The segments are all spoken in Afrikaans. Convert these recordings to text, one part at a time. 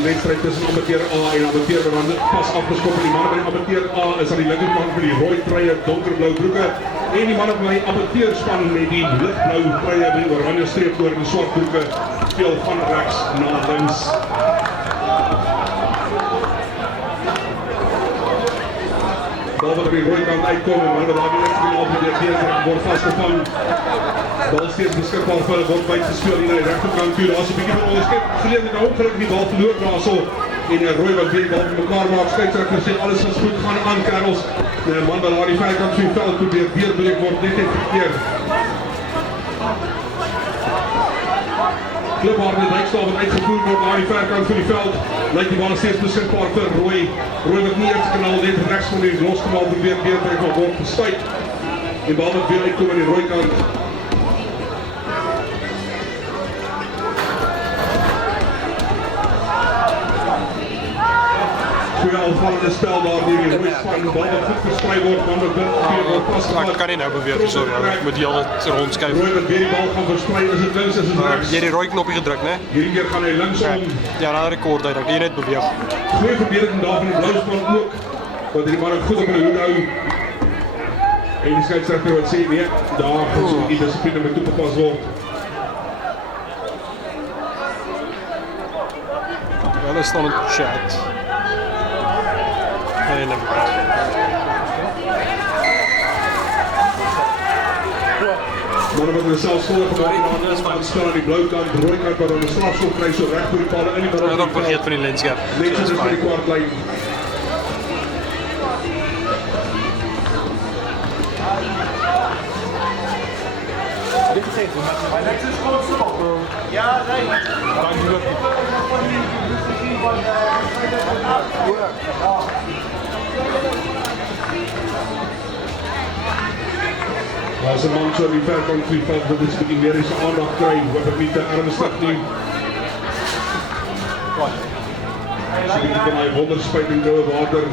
die wedstrijd tussen amateur A en amateur B dan pas afgeskop en die manne by amateur A is aan die linkerkant vir die rooi truie, donkerblou broeke en die manne by amateurspan met die ligblou truie met die oranje streep oor en die swart broeke speel van regs na links. Bal wat op die rooi kant uitkom en manne daar die eerste finaal probeer word vasgevang. Bal steeds beskikbaar vir hulle word buite gespeel hier na die regterkant toe. Daar's 'n bietjie van onderskep geleentheid nou ongelukkig die bal verloor daarso en rooi wat weer die bal mekaar maak. Skeieregter sê alles is goed, gaan aan kerels. Die man wat daar die vyfkant van die veld probeer deurbreek word net verkeerd. Klipbaar met Dijkstal wat uitgevoer word naar die verkant van die veld. Lyk die bal steeds beskikbaar vir Rooi. Rooi wat nie eerste kanaal net rechts van die losgemaal probeer beertrek van word gestuit. Die bal wat weer uitkom aan die rooi kant. Goeie aanvallende spel daar die rooi span. Die bal wat goed verspreid word, man wat word vastgemaakt. Ik kan niet nou bewegen, sorry. Ik moet die al rondskuiven. Rooi wat weer die bal gaan verspreiden, is het links, is het rechts. Jy het die rooi knopje gedrukt, né? Hierdie keer gaan hy linksom. Ja, dan rekord hy dat jy net beweeg. Goeie verdediging daar van die Blouwspan ook. Want die man het goed op in die hoed hou. En die scheidsrechter wat sê, nee, daar gaan so die discipline met toegepas word. Ja, daar staan een chat. Nee, never mind. Mannen wat hulle self skuldig gemaakt aan spel aan die blauwkant, de rooi kant, waar dan de strafschop krijgt zo recht voor die paden in die middel. Ja, dat vergeet van die lensgap. Netjes is voor die kwartlijn. Ja, nee. Als een man zo aan die verkant van die veld wil dus die meer eens aandacht krijgen, wordt het niet te ernstig nu. Als je van die wonderspuit in koude water.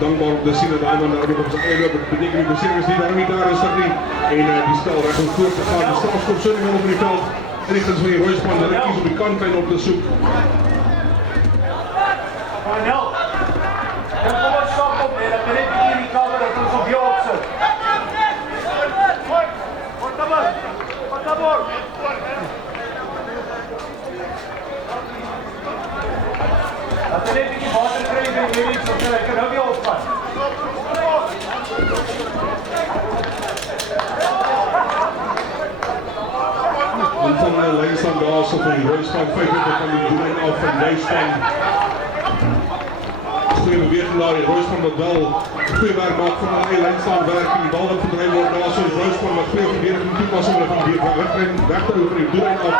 Dankbaar om te zien dat Ayman daar nog op zijn eigen loopt. Dat betekent niet de series die daar niet daar is dat niet. En die stel recht om voor te gaan. De strafschop zo niet meer over die veld. En ik ga van die Royspan de rekkies op die kantlijn op te zoek. Dan kom ons stap op en dan kan ik hier die kamer dat ons op jou opzet. Por favor. Dat kan ik die water krijgen en weer iets op ik kan ook jou opvat. En van de lijnstaan daar zo van die Royspan 25 van die doelijn af van Nijspan. Goeie beweging daar, die Royspan wat wel goeie werk maakt van de lijn staan werk en die bal wat verdreven wordt daar zo die Royspan wat goeie verdediging toepassen om van die weg te over die doelijn af.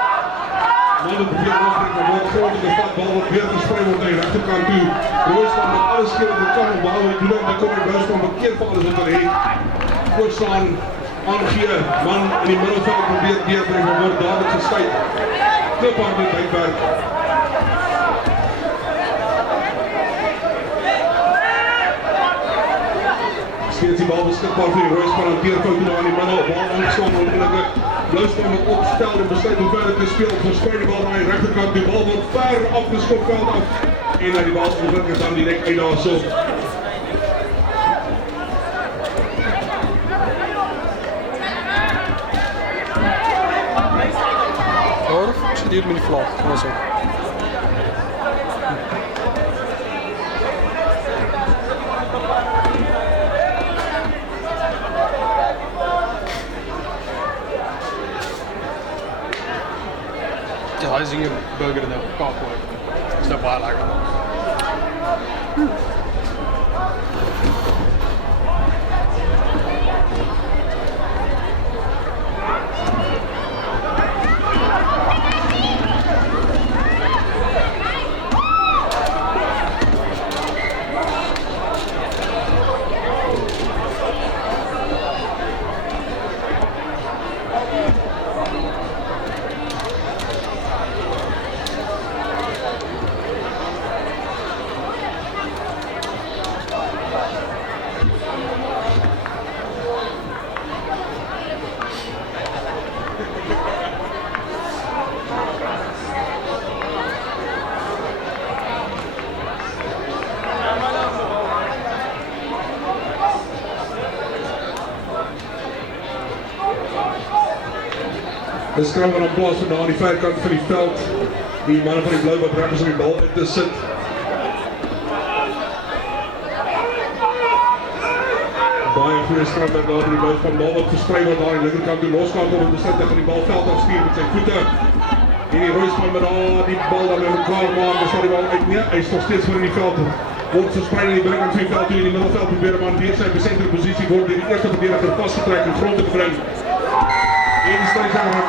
Man het probeer afbrengen, maar wordt groot in de vat, bal wat weer verspreid wordt naar de rechterkant toe. Royspan met alles keer op de kant op behalve die doelijn, dan komt die Royspan verkeerd van alles onderheen. Voorstaan, aangeven, man in die middelveld probeert weer te brengen, wordt dadelijk gestuit. Kniphaard met Dijkberg. Steeds die bal beskikbaar vir die Royspan en Peerfout daar in die middel, bal aangeslaan ongelukkig. Blouwspan wat opstel en besluit hoe verder te speel, verspreid die bal naar die rechterkant, die bal wordt ver afgeskopt veld af en die bal ongelukkig dan direct uit daar so. Hoor, ik zit hier met die vlag, maar zo. Ja, hij zingt burger in de kaapwoord. Dat is nou waar lekker. Dis skram wat aan plaas van daar aan die verkant van die veld. Die manne van die blou wat reg is om die bal in te sit. Baie goeie skram daar die blou van bal wat versprei word daar aan die linkerkant toe loskaart om te sit en die bal veld afstuur met sy voete. En die Roosman met daar die bal dan in mekaar maak, dan sal die bal uit nie. Hy is nog steeds voor in die veld. Word versprei in die binnenkant van die veld toe in die middelveld probeer man weer sy besenter posisie word deur die eerste verdediger vasgetrek en grond te bring. En die strydjager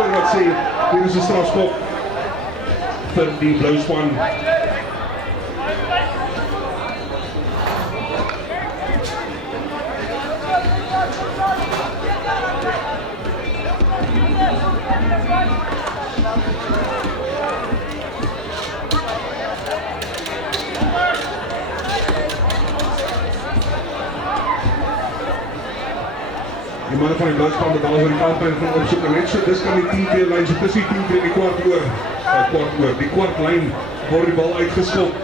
wat sê hier is 'n strafskop vir die blou span. Die manne van die bloudspan met alles oor die kantpyn van opsoek en net so, dis kan die 10 lyn, so tussen die 10 en die kwart oor. Die kwart lyn word die bal uitgeskop.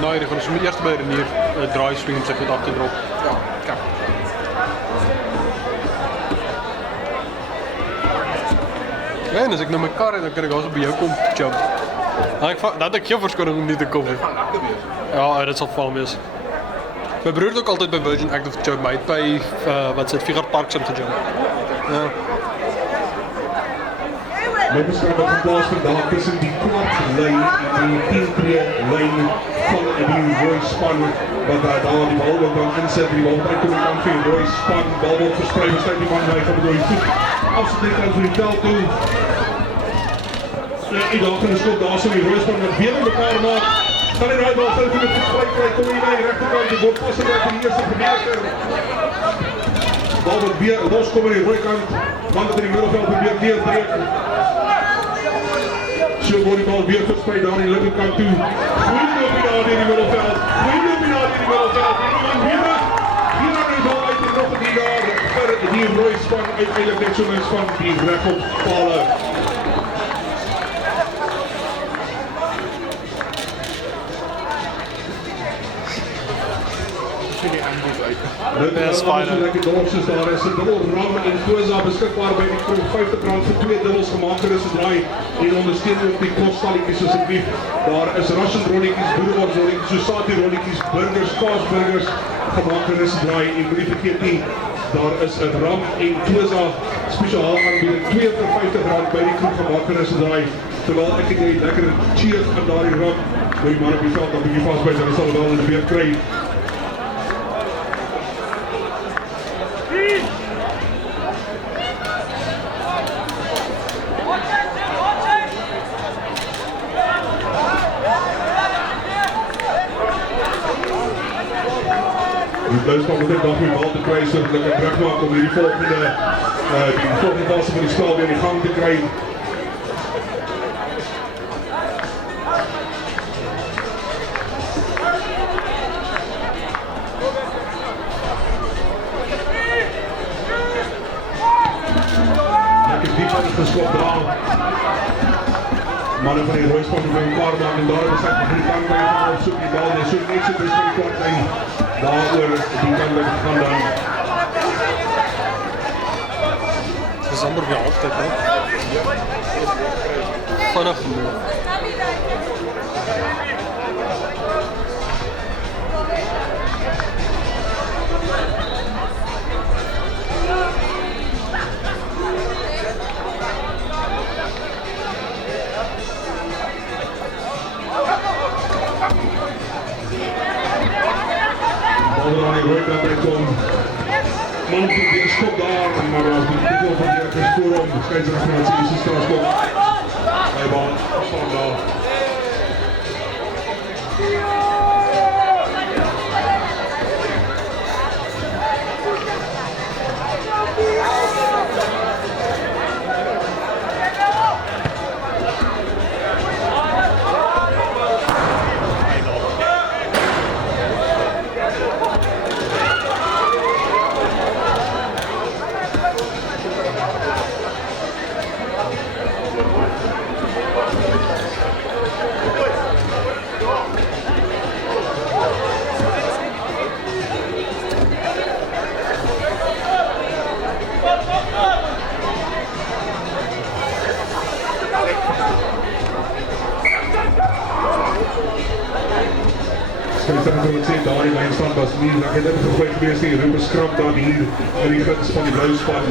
Nee, die gaan ons moet eerst bij de neer draai swing om sy goed af te drop. Ja, kijk. Ja, en as ek nou my kar het, dan kan ek also by jou kom jump. Dan het ek jou verskoning om nie te kom. Ja, dit sal val wees. My broer het ook altyd by Virgin Active jump, maar hy het by wat sê Figure Park sim gejump. Ja. My beskryf wat geplaas vandag tussen die kwart lyn en die 10 lyn van die rooi span wat daar die bal wil dan insit, die bal uitkom die kant van die rooi span, bal word versprei, besluit die man by van die rooi voet, afsit die kant van die veld toe. En daar kan die skop daar so die rooi span wat weer in mekaar maak, kan die bal vir die versprei kry, kom hier by die rechterkant, die word vasgedruk vir die eerste verdediger. Bal wat weer loskom aan die rooi kant, man wat in die middelveld probeer deurdruk. So word die bal weer verspreid daar aan die linkerkant toe. Goeie loopie daar in die middelveld. Goeie loopie daar in die middelveld. En dan weer die bal uit en nog die daar vir die rooi span uiteindelik net so mens van die reg op pale. Dit is baie lekker dorpses daar is 'n dubbel ram en Koza beskikbaar by die kroeg R50 vir 2 dubbels gemaak gerus draai en ondersteun ook die kostalletjies asseblief. Daar is Russian rolletjies, boerewors rolletjies, Sosati rolletjies, burgers, kaasburgers gemaak gerus draai en moenie vergeet nie, daar is 'n ram en Koza spesiaal aanbieding R2 vir R50 by die kroeg gemaak gerus draai. Terwyl ek en jy lekker cheers aan daardie ram, wil die man op die veld 'n bietjie vasbyt en sal wel weer kry. Die bloudspan moet net nog die bal te kry sodat hulle kan terugmaak om die volgende fase van die spel weer in die gang te kry. Lekker diep aan het geskop daar. Mannen van die rooispan moet een klaar maak en daar is hy vir die kant by gaan opsoek die bal, die soek net so best van die kwartlijn. Daar oor die kant by gaan dan. Het is amper weer altijd, hè? Vanaf nu. Onder aan die rooi kant uitkom. Man probeer skop daar, maar as die titel van die gespoor om, skeidsrechter wat sê, is strafskop. Hy bal afstand daar. Skryter het sê daar die lynstand was nie, ek het dit gegooi gewees nie, Ruben skrap dan hier in die guns van die blou span.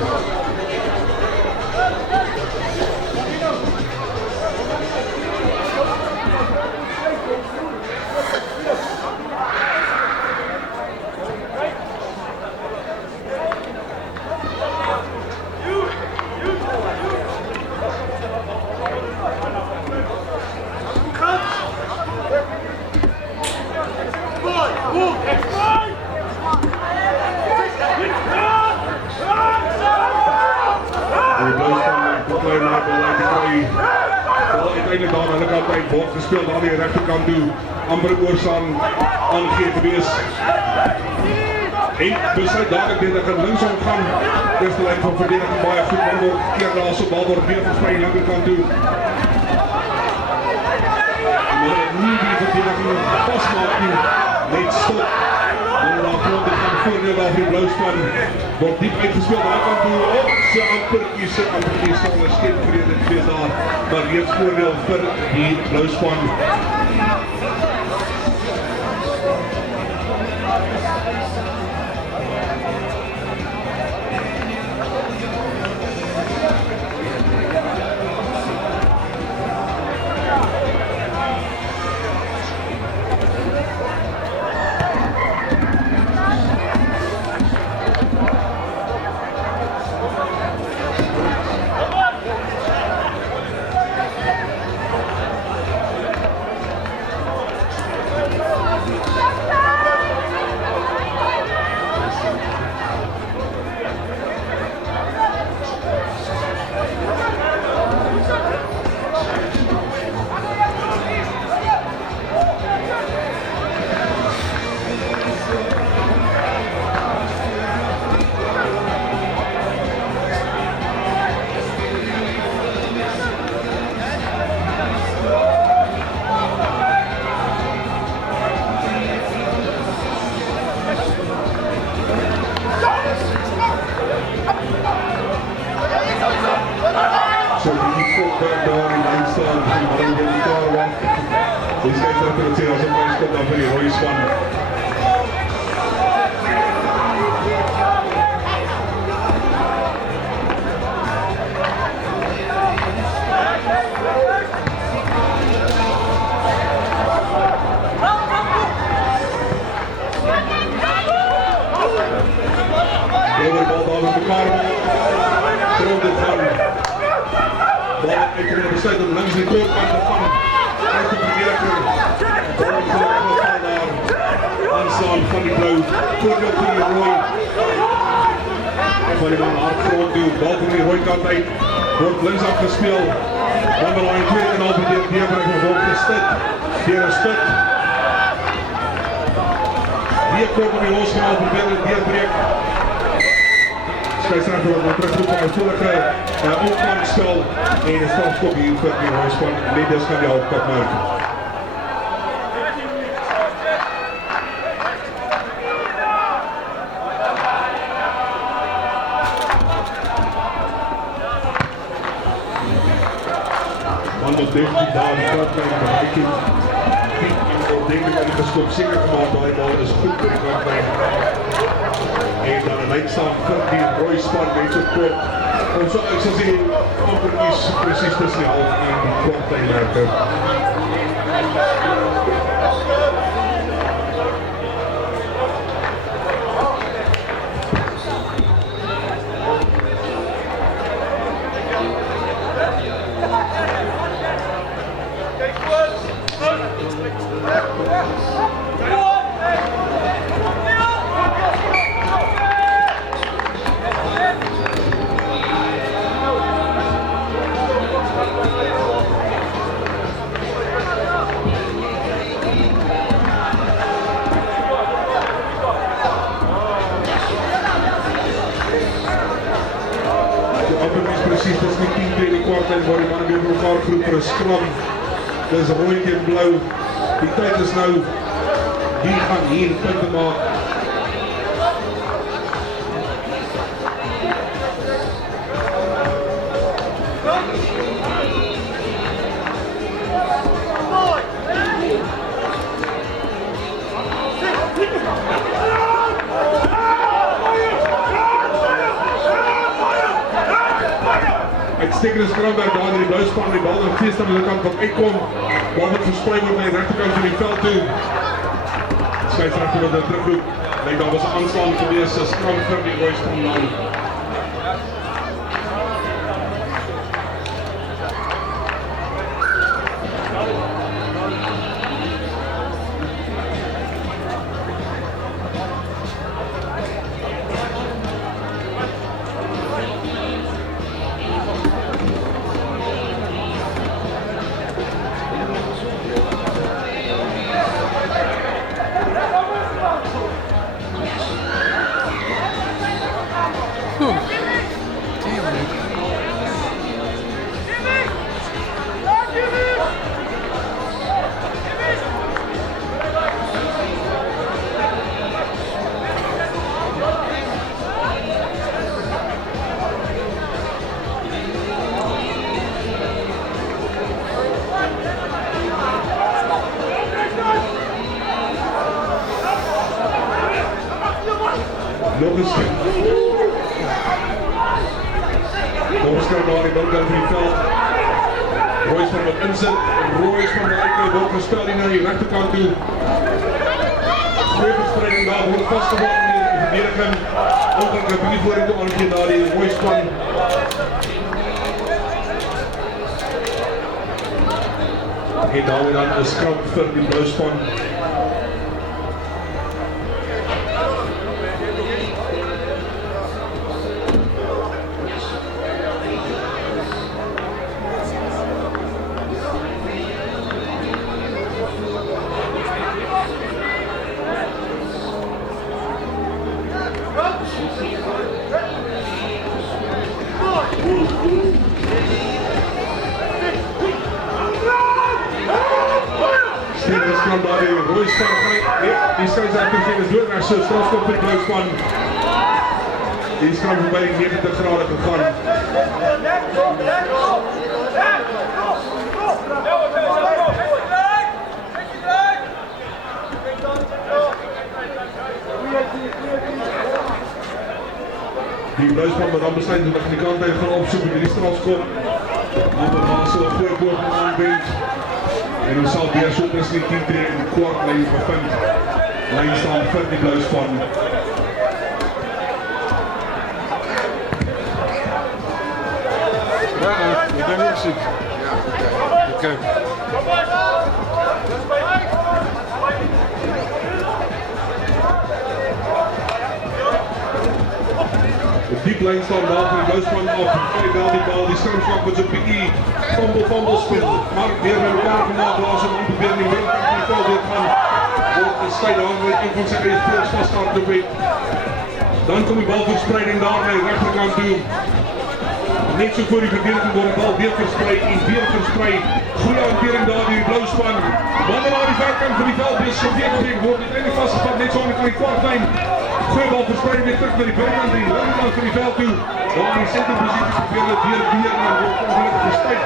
Uiteindelik daar aan hulle kant uit bord gespeel, daar die regterkant toe, amper oorsaan aangee gewees. En besluit dadelijk dit, ek gaan linksom gaan, eerste lijn van verdediging baie goed, maar word keer daar so bal word weer versprei linkerkant toe. Maar het nie die verdediging vastmaak nie, net stop. En daar grond het gaan voordeel daar vir die blauwspan, word diep uitgespeeld, daar kan toe op, sy amperkies sal een skepvrede wees daar, maar reeds voordeel vir die blauwspan. Besluit om langs die koorkant te gaan, uit die verdediger, bal gelukkig van daar, aanslaan van die blauw, voordeel van die rooi, van die man hardgrond toe, bal van die rooi kant uit, word links afgespeel, dan wil hy in tweede kanaal verdedig, deurbrek, maar word gestut, deur een stuk, die kort op die loskanaal probeer deurbreek, Skysrechter wat maar terugroep van die vorige opvangspel en een strafskop hier vir die Roospan, net dus kan die halfkap merk. Man moet definitief daar die kartlijn bereik het. En denkelijk aan die geskop, seker gemaakt dat die bal is goed vir die kartlijn. En dan een lijnstaan vir die Roospan, net so kort. Ons sal ek sal sê, amper kies precies tussen die half en die kwartlijn werken. Precies, dat is die 10 tweede kwartlijn waar die mannen weer met elkaar groep vir een skram. Dit is rooi en blauw. Die tyd is nou, die gaan hier punten maak. Uitstekende skramwerk daar in die blou span, die bal aan die aan die kant wat uitkom. Bal wat versprei word na die regterkant van die veld toe. Skeieregter wat dit terugroep. Lyk daar was 'n aanslaan gewees, 'n skram vir die rooi span dan. Nog eens daar die bal van die veld. Royce van wat inzet. Royce van de uitkijk wordt gespeeld naar die rechterkant toe. Goeie verspreiding daar wordt vastgehouden in de verdediging. Ook een niet voor in de armpje daar die Royce van. En daar weer dan een scrap voor die buisspan. Daar die Royce van die scheidsrechter ging het door naar zijn strafschop voor de blauwspan. Die is gewoon voorbij 90 graden gegaan. Die blauwspan maar dan besluit dat de kant even gaan opzoeken die strafschop. Andermaal zo'n goede boord aanbrengt. En dan zal weer zo'n beslissing in de kwart lijn bevind. Lijn staan voor die blauwspan. Ja, ik ben weer ziek. Oké. De dieplijn staan daar van de blauwspan af. Die bal, die schermslag met zijn PI. Fumble spin. Maar weer met elkaar gemaakt. Als een aanprobeert niet meer kan die veld weer gaan. Wordt de stijder met een van zijn eigen spelers vasthouden op weet. Dan komt die balverspreiding daar naar de rechterkant toe. Net zo voor die verdediging wordt de bal weer verspreid. Weer verspreid. Goede hantering daar die blauwspan. Wanneer naar die verkant van die veld is. Verdediging wordt niet eindelijk vastgepakt. Net zo aan die kwartlijn. Goeie bal verspreiding weer terug naar die binnenkant. Die linkerkant van die veld toe. Dan in die centrumpositie spelen het weer en dan wordt ongelukkig gestijt.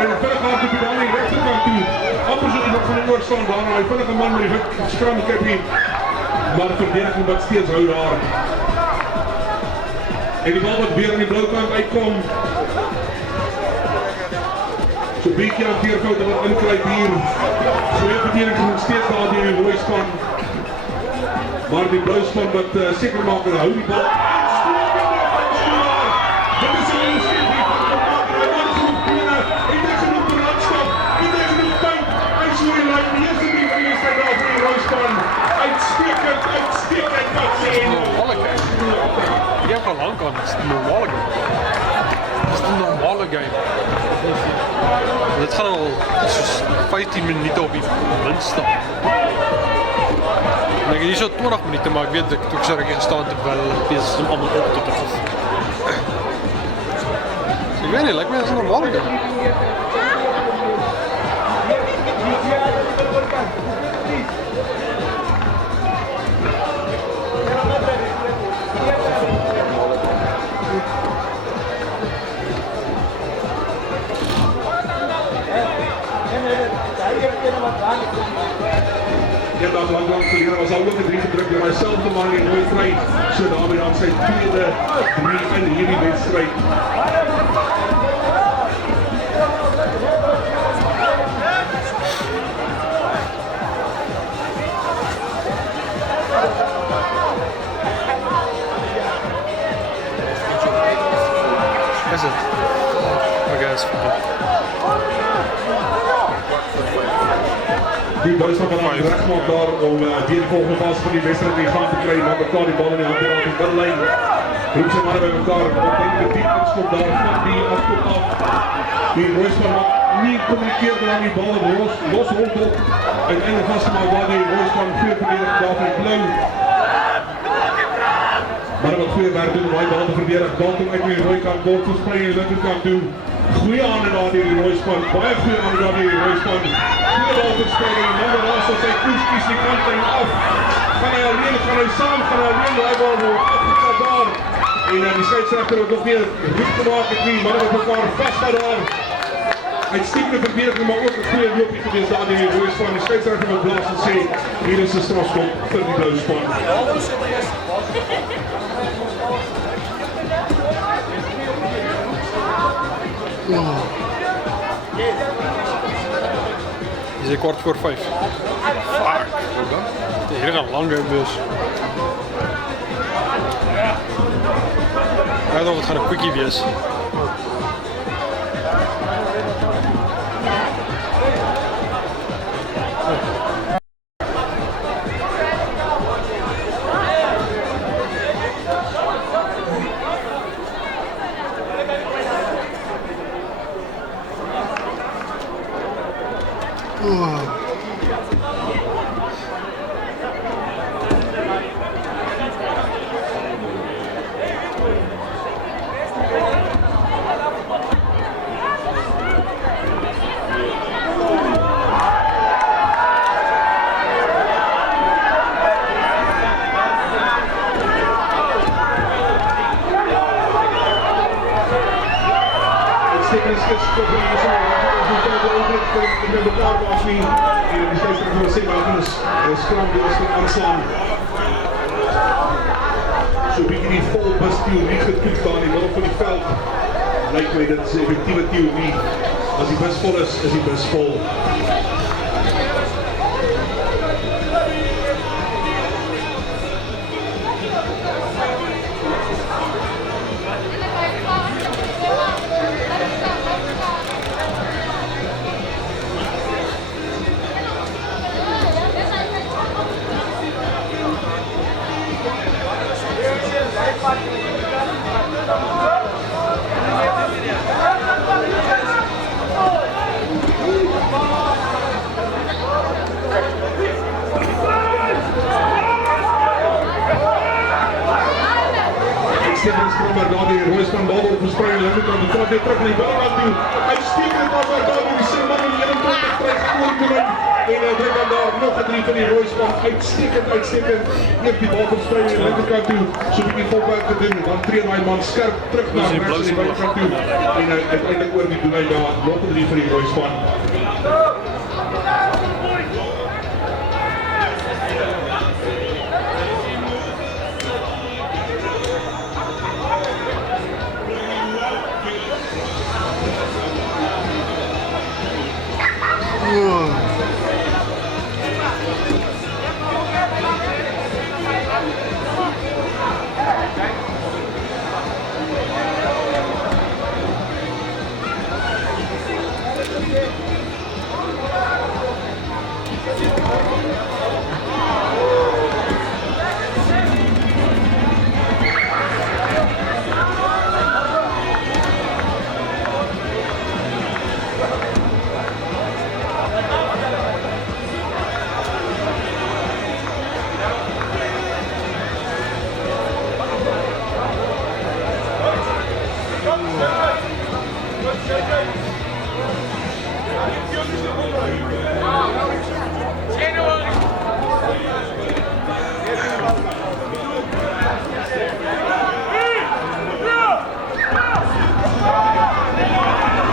En de verder gaat het dan in de rechterkant toe. Amper zit hij nog van de oorstand daar. Hij vindt een man met die skramkep hier. Maar de verdediging wat steeds houdt daar. En die bal wat weer aan die blauwkant uitkomt. Zo'n beetje aan het veerfouten wat inkrijgt hier. Goeie verdediging nog steeds daar die Royce van. Maar die blauwspan wat zeker maken, houdt die bal. Dit is een inschikking van de maken. Hij wordt genoeg binnen. Ik denk genoeg de randstap. Ik denk genoeg tijd. Hij is weer in lijn. De eerste ding van is daar voor die Royce. Uitstekend, uitstekend. Dat is een normale game. Ik heb al lang gehad. Dat is een normale game. Dat is een normale game. Dit gaat al 15 minuten op die minste. En ik heb hier zo 20 minuten, maar ik weet dat ik toch zou gestaan terwijl deze hem allemaal op te treffen. Dus ik weet niet, lijkt me dat is een normale game. Ja, dan lang verderen was al ook 'n 3 gedruk deur myselfde man en nooit vry. So daarmee dan sy tweede 3 in hierdie wedstryd. Is it? Okay, that's fine. Die buis van vanaf reg maak daar om weer die volgende fase van die wedstryd in gang te kry, maar mekaar die bal in die hand te raak op die middellyn. Roep sy manne by mekaar, op die diep inskop daar van die afkoop af. Die Roosman maak nie kommunikeer dan die bal los rondop. Uiteindelik vastgemaak waar die Roosman veel verdedig daar van die blauw. Maar wat goeie werk doen om die bal te verdedig. Dalton uit die rooi kant, bal versprei in die linkerkant toe. Goeie handen daar die Roosman, baie goeie handen daar die Roosman. Goeie bal versprei en dan raas op sy koers kies die kant en af. Gaan hy alleen, gaan hy saam, gaan hy alleen, die bal word afgekap daar. En die scheidsrechter het nog nie roep gemaakt het nie, maar met mekaar vast daar. Uitstekende verdediging, maar ook een goeie loopie geweest daar die Roosman. Die scheidsrechter wat blaas en sê, hier is een strafschop vir die Blauwspan. Is het 4:15? Fuck. Hier gaan lang game dus. Ik dacht het gaat een quickie wees. So bietjie die volbus theorie getoets daar in die middel van die veld. Lyk my dit is 'n effektiewe theorie. As die bus vol is die bus vol. Maar daar die Roosman bal op versprei en hulle kan die trap weer terug in die bal toe. Uitstekend was daar die sy man in die 21 krijg voor te win. En hy druk dan daar nog 'n 3 van die Roosman. Uitstekend. Net die bal versprei in die linkerkant toe. So 'n bietjie volwerk te doen. Dan tree hy man skerp terug na die buitekant toe. En hy uiteindelik oor die doel daar nog 'n 3 van die Roosman.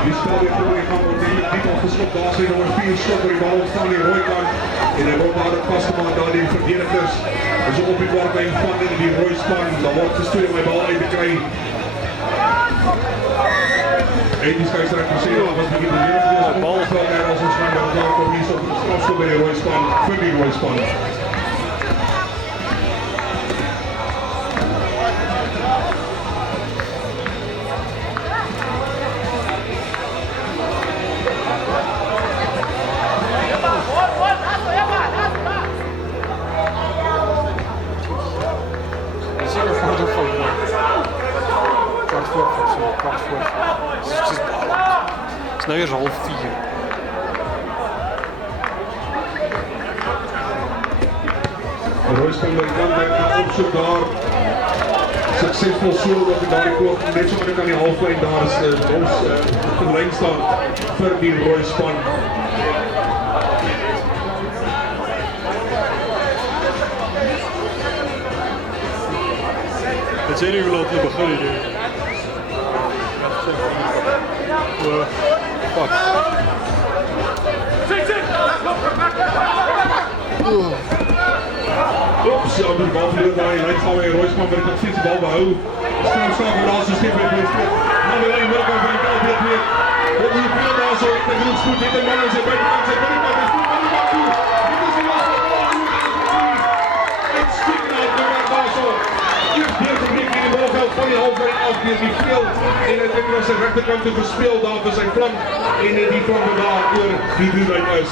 Die spel weer voor in gang wordt diep afgeslopt. Daar zit nog een 4 stopper die bal ontstaan in de rode kant. En hy word daar vastgemaak daar die verdedigers. Dis op die kwartlyn van die rooi span. Daar word gestoei om die bal uit te kry. En die skeieregter sê dat wat die bal val daar as ons gaan daar kom hier op die strafskop by die rooi span vir die rooi span. Nou is 3:30. De Royspan by die kant by opsoek daar. Suksesvol so dat hy daar die koop net so aan die halflyn daar is ons lyn staan vir die Royspan. Het zijn nu laten beginnen. Fuck. Ops, ja, die bal verloor daar, hy gaan weer Royspan by die steeds die bal behou. Strafskop en daar is systeem by die speel. Nou wil hy in middelkant van die bal beet weer. Wat is die veel daar so, ek dink goed, dit en man in sy buitenkant, sy buitenkant, hy spoel van die bal toe. Dit is die laaste bal, het stiek na het nummer daar so. Eerst weer gebreek in die balveld van die halflijn af, weer die veel. En hy dink na sy rechterkant toe gespeel daar vir sy flank. En die flank daar oor die doellijn is.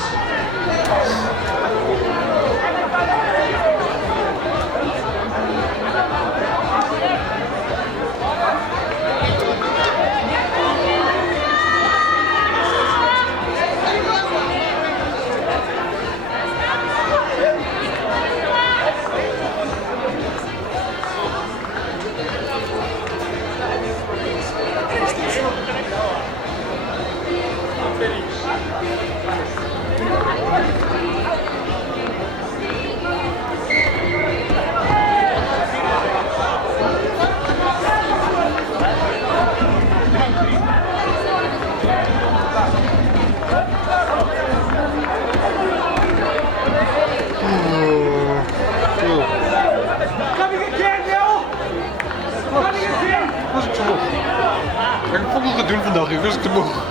Ik heb ook nog gedoen vandaag, ik wist het te mogen.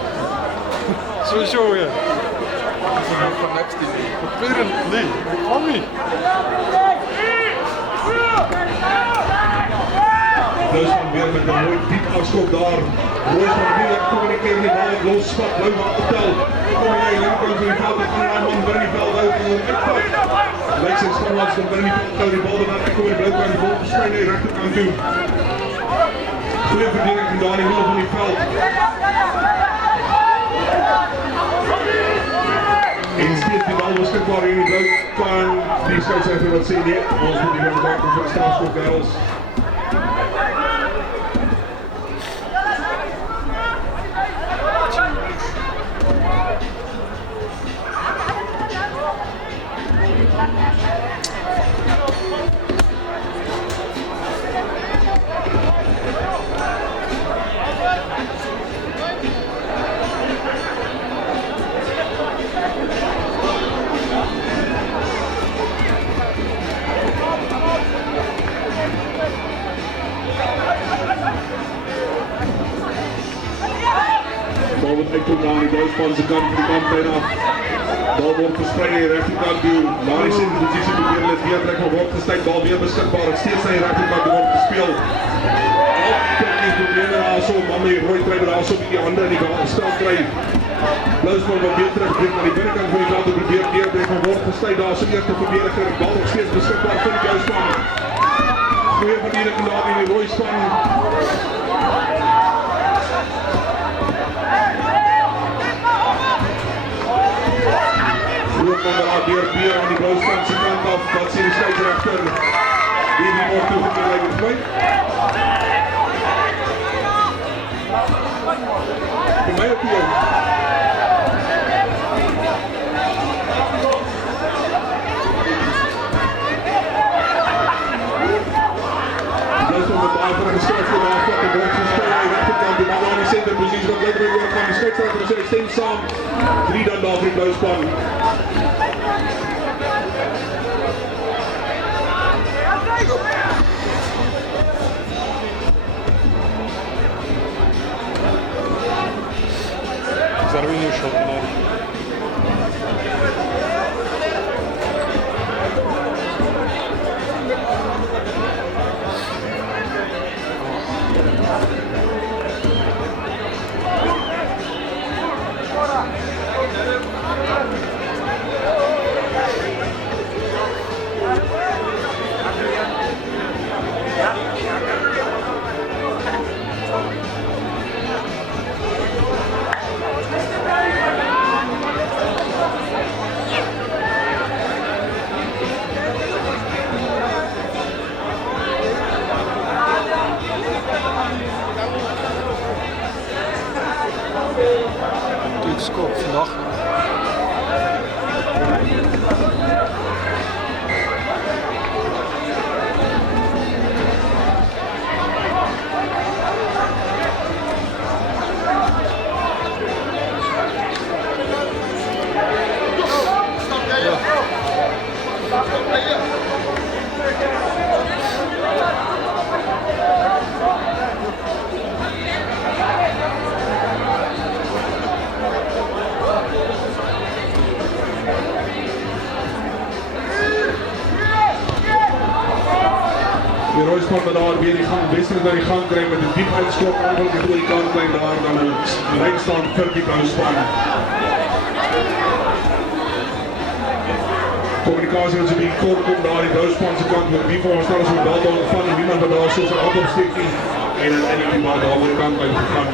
Sowieso, ja. Apparently, ik kwam niet. Royspan weer met een mooi diep afschop daar. Royspan weer communiceert die bal, het los spat, blauw wat vertel. Kom jij linkerkant van die veld, dan gaan hij man bij die veld uit en dan uitpak. Lijkt zijn standaard, dan bij die veld, hou die bal dan uit, kom die blauwkant, die bal verschijnen naar de rechterkant toe. Goeie verdediging daar in de middel van die veld. En steeds die bal beschikbaar in die blauwkant. Die scheidsrechter wat sê nee, ons moet die bal maken voor de strafschop girls. Bal wordt uitkomt aan die Royspanse kant van die kantlijn af. Bal wordt verspreid aan de rechterkant toe. Maris in de positie proberen het weer trekken, maar wordt gestijkt. Bal weer beschikbaar. Het steeds aan de rechterkant wordt gespeeld. Technisch proberen daar zo. Man met Roy Treiber daar zo met die handen in die stand krijgt. Blauwspan wat weer terugbrengt naar die binnenkant van die veld. En probeert neerbrengt, maar wordt gestijkt daar zo eerste verdediger. Bal nog steeds beschikbaar voor die Blauwspan. Goeie verdediging daar in die Royspan. Roodman weer aan die Blauwspanse kant af. Wat sê die scheidsrechter? Die wordt toegekend met mij. Voor mij op jou. Blauwspan met de aanvraag gestart voor de aanvraag. De wordt gespeeld aan de rechterkant. Die bal aan die centerpositie. Wat lekker weer van de scheidsrechter. Ze stem samen. 3 dan daar voor die Blauwspan. Die Royspan wat daar weer die gang Western aan die gang kry met 'n diep uitskop ongelukkig oor die kantlyn daar dan die lyn staan vir die Royspan. Kommunikasie wat so die kort kom daar die Royspan se kant met wie veronderstel is om die bal daar ontvang en niemand wat daar so sy hand opsteek nie en dan eintlik die bal daar oor die kantlyn gegaan.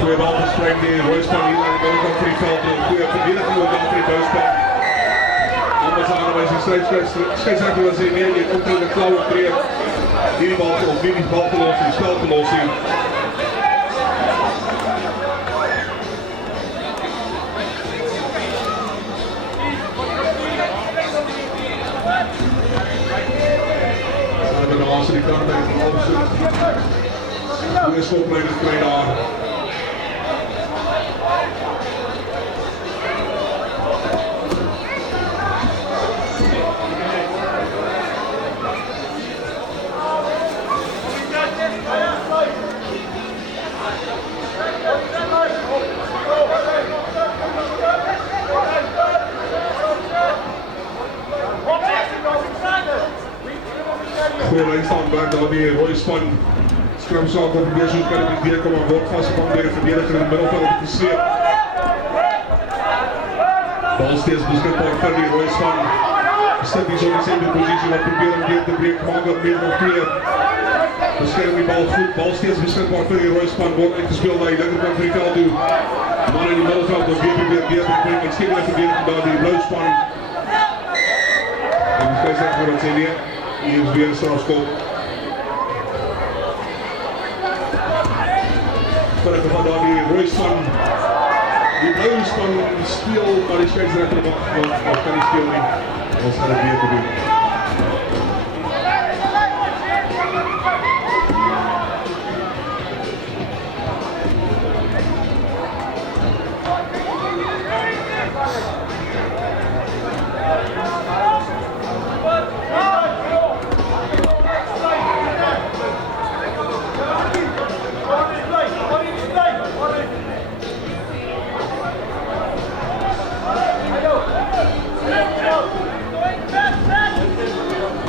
Goeie bal verspreid die Royspan hier aan die bovenkant van die veld. Goeie verdediging ook dan vir die Royspan. Anders aangewijs die scheidsrechter wil sê nee, jy komt in die klauwe tree. Nie die bal of nie die bal verlos, die spel verlos hier. Dan als die kant uit die opzoek. Goeie stopleiders kry daar. Goeie lijn staan back daar die Royspan skramsaak op die beersoek kan op die deur kom en word vastgevang deur die verdediger in die middelveld gesleep. Bal steeds beskikbaar vir die Royspan. Sit hier so in die sende posisie wat probeer om deur te breek, maak op meer nog meer. Beskerm die bal goed, bal steeds beskikbaar vir die Royspan, word uitgespeel na die linkerkant van die veld toe. Man in die middelveld wat weer probeer deur te breek, en steeds verdediging daar die Royspan. En die scheidsrechter wat sê nee. Hier is weer een strafschop. Verder van daar die Royspan. Die blauwe span speel, maar die scheidsrechter wat kan die speel nie. Ons gaan het weer te doen.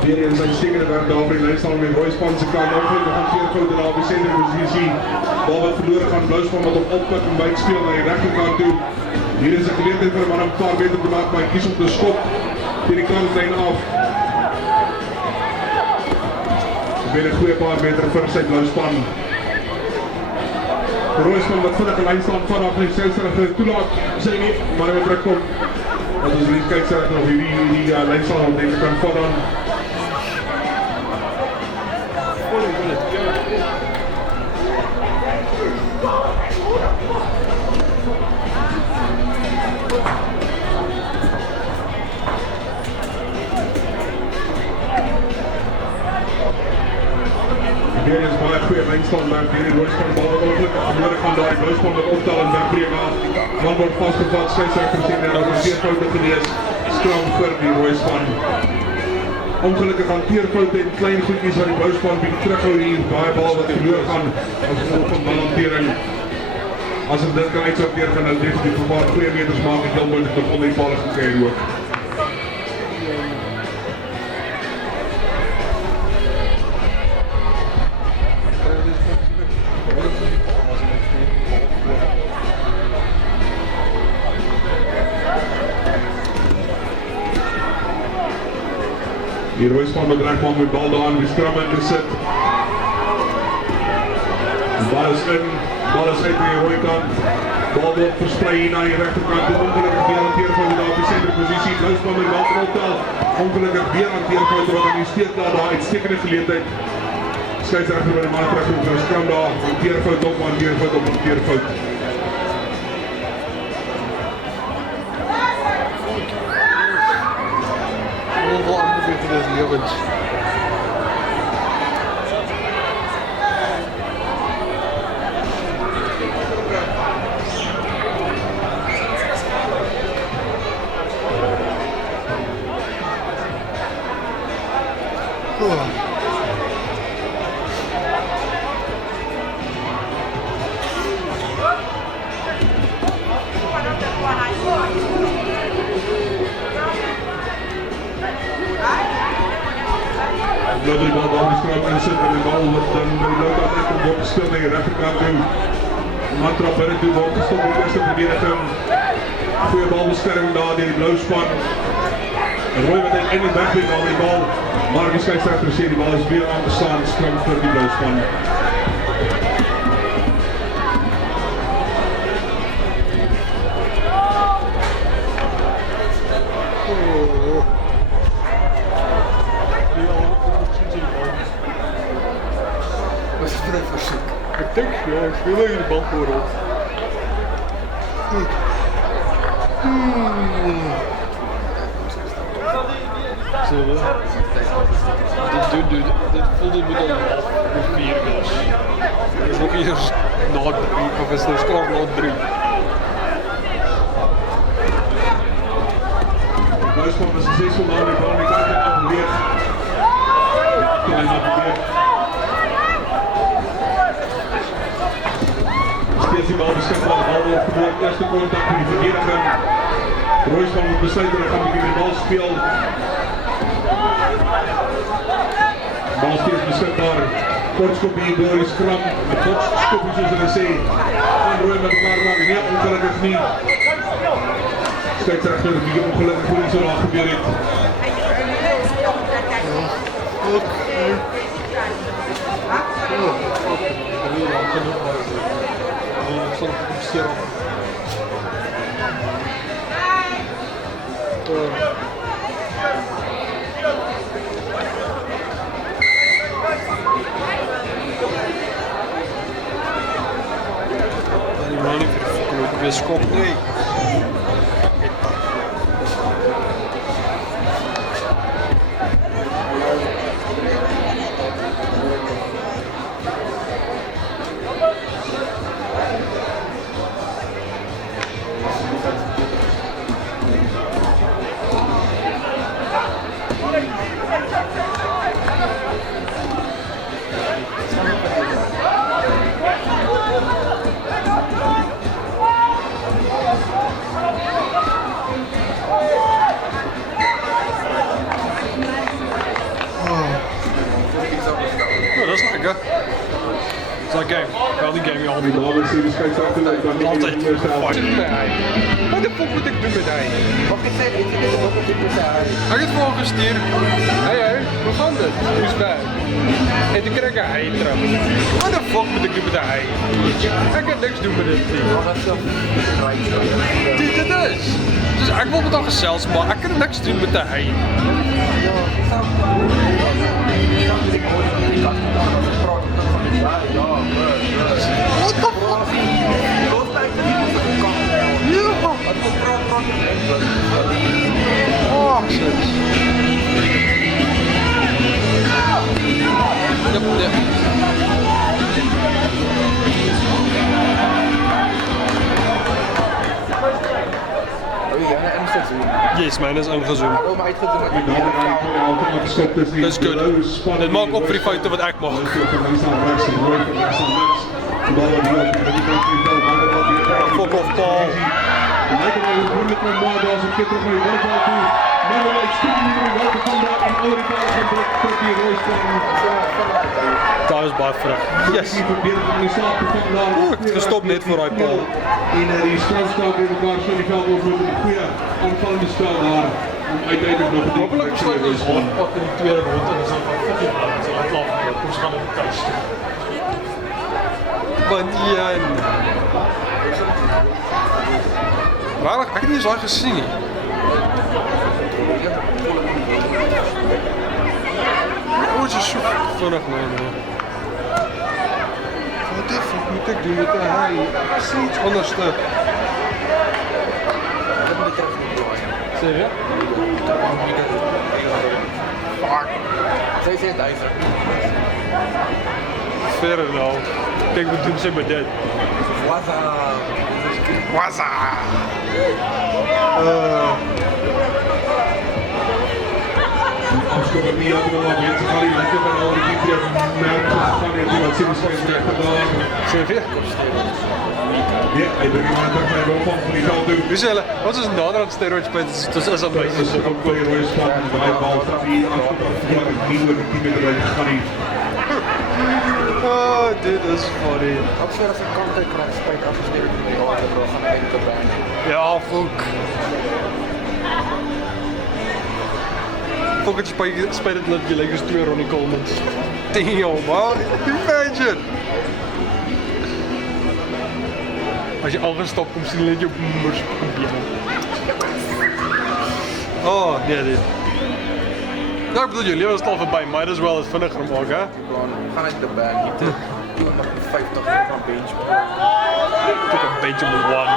Weer in zijn stekende werk daar op die lijn staan met Royspan se kant. Ongelukkig gaan Veerfout daar op die senderposisie. Bal wat verloren gaan, Blouwspan wat op oppik en buik speel naar die rechterkant toe. Hier is een gelegenheid vir hom om een paar meter te maak, maar hy kies om te skop teen die kantlyn af. Weer een goeie paar meter vir sy Blouwspan. Royspan wat vinnig in lijn staan vanaf die scheidsrechter toelaat, sê nie, maar hy moet terugkom. Dat is die scheidsrechter of die lijn staan op deze kant van dan. Weer is baie goeie lijnstand langs die Royspan bal wat ongelukkig verloren gaan daar die Blouwspan wat optel en wegbreek af. Man word vastgevat, scheidsrechter sê dat is teerfoute gewees, skram vir die Royspan. Ongelukkig hanteerfoute en klein goedjies wat die Blouwspan bietjie terughou hier, baie bal wat verloor gaan as gevolg van balhantering. As hulle dit kan uitsorteer gaan hulle definitief 'n paar goeie meters maak en heel moontlik nog onder die palle gekry ook. Die Royspan wat reg maak met bal daar in die skram in gesit. Die bal is in, bal is uit die rooi kant. Bal word versprei hier na die rechterkant. Die ongelukkig weer hanteerfout daar op die senderposisie. Blouwspan met bal optel. Ongelukkig weer hanteerfout wat aan die steek daar uitstekende geleentheid. Scheidsrechter by die man terug op die skram daar. Hanteerfout op, hanteerfout op, hanteerfout. Robins. Nou die bal daar geskryf en sit en die bal word dan by die lookout uit kom word gestil na die regterkant toe. Mantrap binne toe word gestop met die eerste verdediging. Goeie balbeskerming daar deur die blou span. Rooi wat uiteindelik wegbreek na die bal. Maar die skeieregter sê die bal is weer aangeslaan, skram vir die blou span. Ik denk, ja, ik speel hier de bal voor op. Zo, dit voelde me dan af op 4 was. Het is nog eerst na 3, of is het score na 3. Duitsland is een 6 man, die bal niet uit en afgeweerd. En afgeweerd. Steeds die bal beschikbaar, de bal wordt gebeurd, eerste contact in die verdediging. Roysman moet besluiten, dan gaan we weer de bal spelen. Bal steeds beschikbaar, kortskopje door die skram, een kortskopje zoals hulle sê. En Roy met elkaar maken, nee, ongelukkig niet. Scheidsrechter die ongelukkig voor iets al gebeur het. Die man niet weer skop, nee. Dat is game. Wel die game al Die bal is hier, de scheidsrechter lijkt dan niet altijd meer te staan. Wat de fuck moet ik doen met hij? Wat ik zei, weet je niet wat ik moet zeggen. Hij heeft voorgestuurd. Hey, hoe gaat het? Hoe is het? En toen kreeg ik een hij terug. Wat de fuck moet ik doen met de hij? Ik kan niks doen met dit ding. Dit is. Dus ik wil het al gezels, maar ik kan niks doen met de hij. What the fuck? Oh, shit. Yep. Yes, mijn is ingezoomd. Dat is goed. Dit maakt op voor die fouten wat ik mag. Fuck off, Paul. Dat is baie vrug. Yes. Gestopt net voor hij Paul. En die strafstel in elkaar zo die veld over met een goede aanvallende spel daar. Om uiteindelijk nog een Hopelijk besluit ons wat in die tweede rond en dan zijn we fucking blij. Zo laat lachen. Kom, ze gaan op de thuis. Want Jan. Waarom? Ik heb niet eens al gezien. Oh, het is zo vinnig, man. Wat de fuck moet ik doen met de haai? Ik zie iets anders te. Zeg je? Sy sê 1000. Fair enough. Kijk, wat doen ze met dit? Waza! Afskop het nie altijd al mensen gaan die lekker bij al die keer merken van die wat ze misschien gedaan. CV? Ja, ik ben iemand dat mij wel van die kant doen. Dus wat is een nader aan steroids bij? Dus is dat Dat is ook bij Roy Span, die bal van die afgelopen het niet met die met de gaan niet. Oh, dit is funny. Ook zo als ik contact krijg, spijt afgestuurd in de auto, dan gaan we denken bij. Ja, fuck. Fuck het spijt het net je lekker twee Ronnie Coleman's. Damn, man. Imagine. Als je al gestapt komt, zie je op moeders binnen. Oh, nee, dit. Ja, ik bedoel, jullie hebben het al voorbij, might as well eens vinniger maken, hè? Gaan uit de baan, niet te doen nog 50 van bench. Took a bench on one.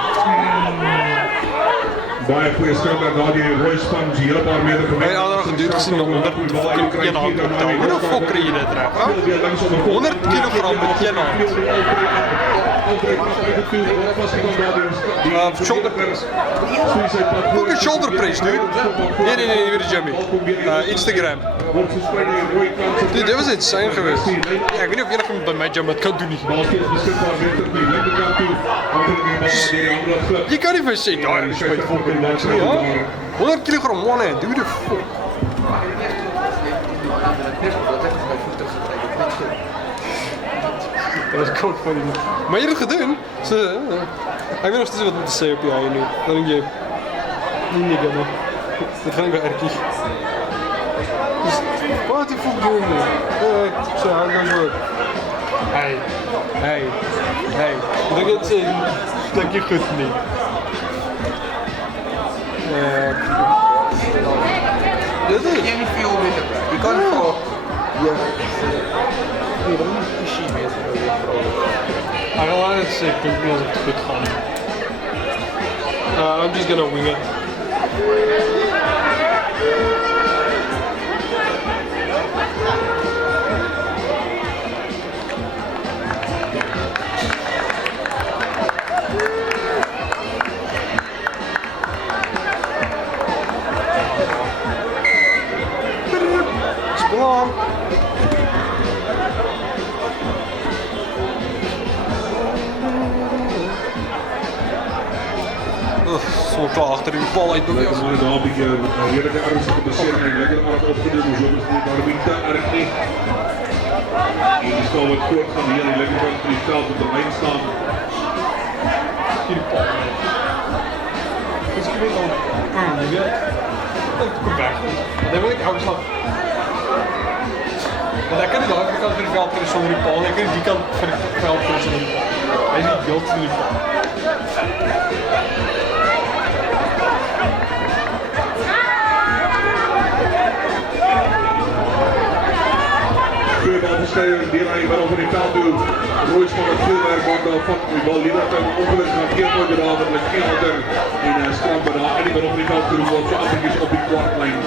Baie goeie standaard daar die Roy Span hier paar meter van Hey, ander geduurd gezien om 100 fucking een hand op te. Hoe de fuck krijg je dit rap, hè? 100 kilogram met één hand. Shoulder press. Fucking shoulder press, dude. Nee, weer de Jimmy. Instagram. Dude, dit was insane geweest. Ja, ik weet niet of jij nog bij mij Jim, maar het kan doen niet. Je kan niet meer zien, daar is bij het fucking mensen, ja? 100 kilogram one hand, dude, the fuck. Dat was ook funny. Maar je hebt het gedaan? Ik weet nog steeds wat te zeggen op je eigen nu. Dat denk je. Niet gaan. Dat ga ik bij Erkie. Dus, wat die fuck doen we? Zo, how goes work? Hey. Ik denk dat ze dat je goed niet. Dit is. Je niet veel winnen. Je kan voor. Nee, dat moet pushy mee zijn. I don't want to say think als het goed gaat. I'm just gonna wing it. Spel. Zo klaar achter die bal uit Lekker beweegt. man, daar heb ik heerlijke ernstige besering. Lekker arm opgedoen, zo is het daar niet te erg niet. Hier is al wat kort gaan hier, die lekker van die veld op de lijn staan. Hier die bal. Dus ik weet al. Die wil. Kom weg. Dan wil ik houden slag. Want hij kan niet de overkant van het veld kunnen zonder die bal. Hij kan niet die kant van het veld kunnen zonder die bal. Hij is niet wild zonder die bal. Veelbalverstijder, die lijn wel over die veld doen. Royce van het veelwerk, want dan van die bal liever uit een ongeluk gaan keer gedaan met een keelder in Strambeda. En die wel over die veld doen, want zo afgekjes op die kwartlijn.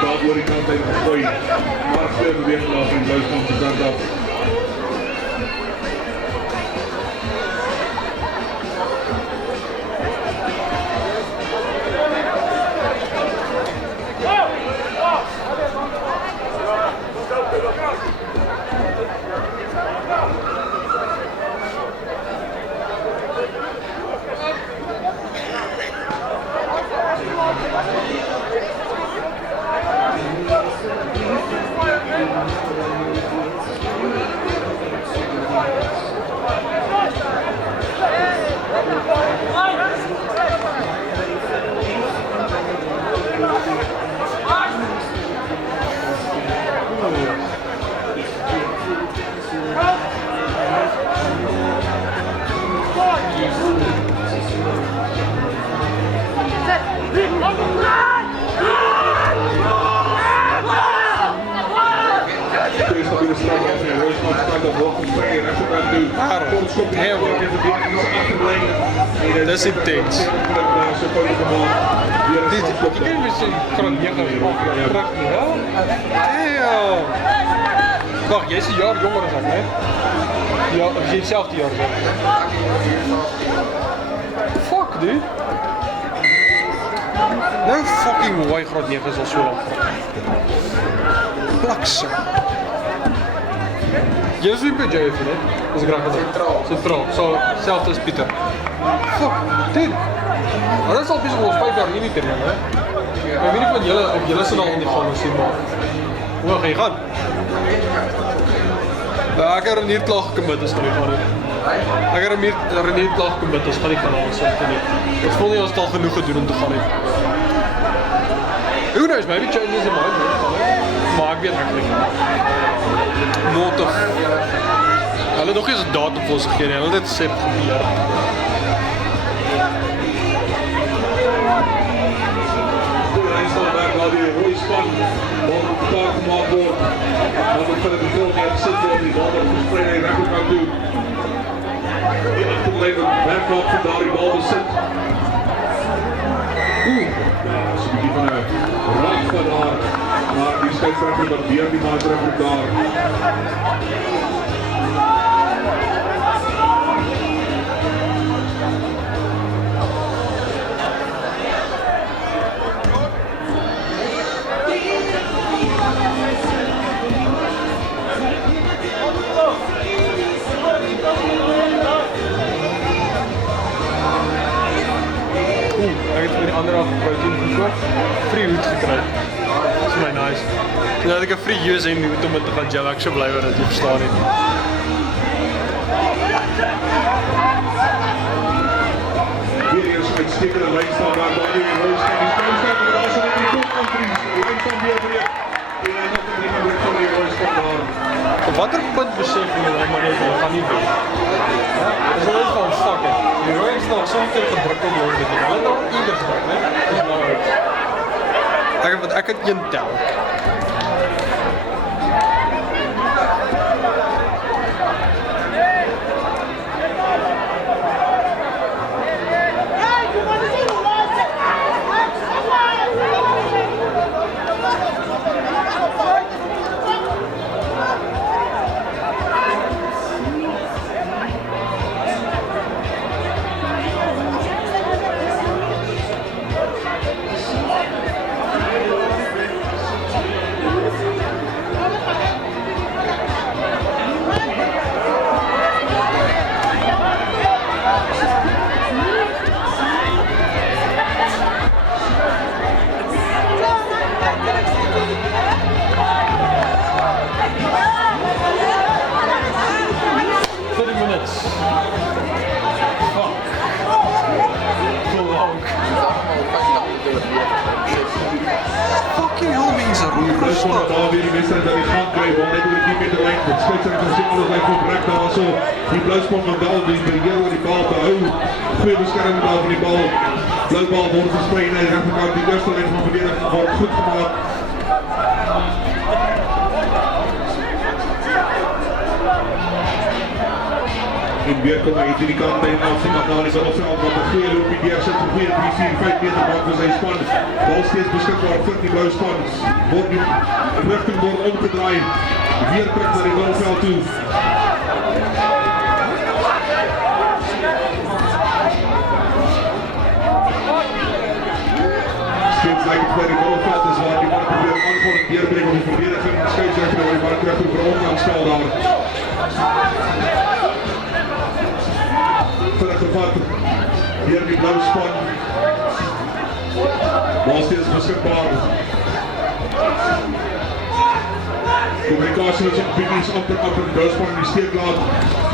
Daar word ik altijd gegooid. Maar veel beweging af in Duitsland de kant af. dat wordt gesprek en rechterkant toe. Kortschop die heel wordt in verdediging is achterlijn. Dat is intens. Zo foto gemaakt. Weer een strafschop. Je kan misschien gewoon niet gaan prachtig, hè? Damn! Wacht, jij is een jaar jonger dan ik, hè? Ja, of je hetzelfde jaar bent. Fuck, dude. No fucking way groot neef is al zo lang. Plakse. Jy is wie by JF, hè? As ek reg is. Centraal. So, hetzelfde as Pieter. Fuck, dude. Maar dat is al bezig ons 5 jaar nie meer, hè? Ik weet niet van jullie, of jullie zijn al in die gang gezien, maar hoe ga je gaan? Ja, ik heb er niet klaar gecommit, dus kan ik gaan doen. Ik heb er niet klaar gecommit, dus kan ik gaan alles niet. Ik voel niet als het al genoeg gedoen om te gaan. Who knows, maybe changes in mind, maar ik weet het niet. Not of... Hulle nog eens een datum voor zich gegeven, hulle het sep gebeur. Waar die rode span bal op elkaar gemaakt wordt. Dan wordt verder de veel meer gezet worden. Die bal wordt verspreid naar de rechterkant toe. Die achterlijn werkloop van daar die bal bezit. Dat is een beetje van een raak van daar. Maar die scheidsrechter wat weer die maatregelen daar. Ik heb voor die andere protein gekocht, free hoed gekregen. Dat is mij nice. Toen had ik een free use in hoed om het te gaan gellen, ik zou blijven dat je verstaan niet. Weer eerst uitstekende lijn staan waar de andere roos kan. Die staan staat en als er in die kop aanvries. De lijn staan weer breed. En dan nog een drie van die roos van daar. Op wat er punt beseffen jullie maar even, we gaan niet weg. Dat is wel eens van fuck it. Die roos is nog zo'n keer gedrukt om worden. Dat is nog ieder gedrukt, hè? Dat is nou uit. Ik heb het je tel. Daar weer die wedstrijd aan die gang krijgen, want net door de 10 meter lijn. Het scheidsrechter van Sint-Louis lijkt voor Brak daar zo. Die Bluisman van Dal, die beheer door die bal te houden. Goeie bescherming daar van die bal. Bluisbal wordt verspreid naar de rechterkant. Die eerste lijn van verdediging wordt goed gemaakt. En weer komen we die kant bij een afzien naar het middelveld, want de goede loop die zet van 4, 3, 4, 5 meter bak voor zijn span. Bal steeds beschikbaar voor die Bluisman. Wordt nu richting wordt omgedraaid. Weer terug naar het middelveld toe. Steeds lijkt het bij het middelveld is waar die man probeert aanvallen neerbrengen op de verdediging. De scheidsrechter waar die man terug op de omgangsspel daar. Verder gevat, hier die blauwe span. Bal steeds beschikbaar. Communicatie met zijn publiek is amper de blauwe span in die steek laat.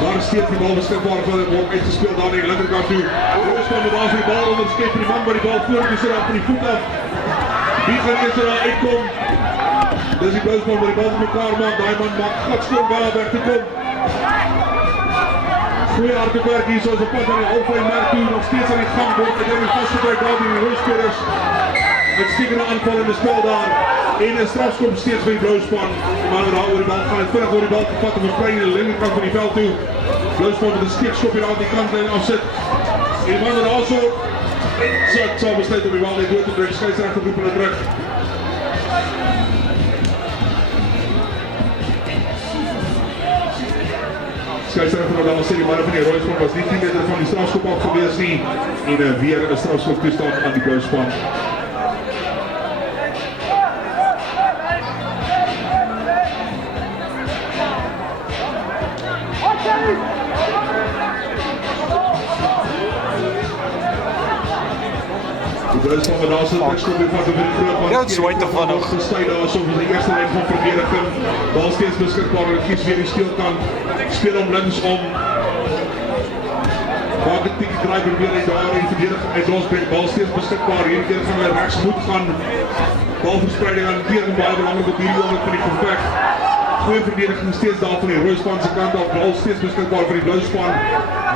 Maar steeds die bal beschikbaar wordt uitgespeeld aan de linkerkant nu. De blauwe span met aan die bal onderschept die man, maar die bal voert is er af van die voet af. Wie gaat er daar uitkomen? Dus die blauwe span met die bal van elkaar maakt. Die man maakt gatstoon wel weg te komen. Goeie harde werk hier zoals de pad aan de halflijn naar toe, nog steeds aan de gang wordt. Ik heb nu vastgewerkt al die roosspelers. Het stiekende aanval in de spel daar. En 'n strafskop steeds vir die Blouwspan. Maar daar oor die bal gaan, het vinnig oor die bal gevat en ons bly in die linkerkant van die veld toe. Blouwspan met 'n steekskop hier aan die kantlyn afsit. En die man wat daar so sal besluit om die bal net door te druk. Skeieregter roep hulle terug. Skeieregter wat daar sê die manne van die Rooispan was nie 10 meter van die strafskop af gewees nie. En weer 'n strafskop toestand aan die Blouwspan. Die Blouwspan wat daar so tekskop weer vat op die groot man. Ja, het swaai te vinnig. Gestui daar so vir die eerste lyn van verdediging. Bal steeds beskikbaar, hulle kies weer die steelkant. Speel hom links om. Maak die tikkie draai probeer hy daar en verdediging uit losbreek. Bal steeds beskikbaar. Hierdie keer gaan hulle regs moet gaan. Balverspreiding aan teken baie belangrik op hierdie oomblik van die geveg. Goeie verdediging steeds daar van die Rooispan se kant af. Bal steeds beskikbaar vir die Blouwspan.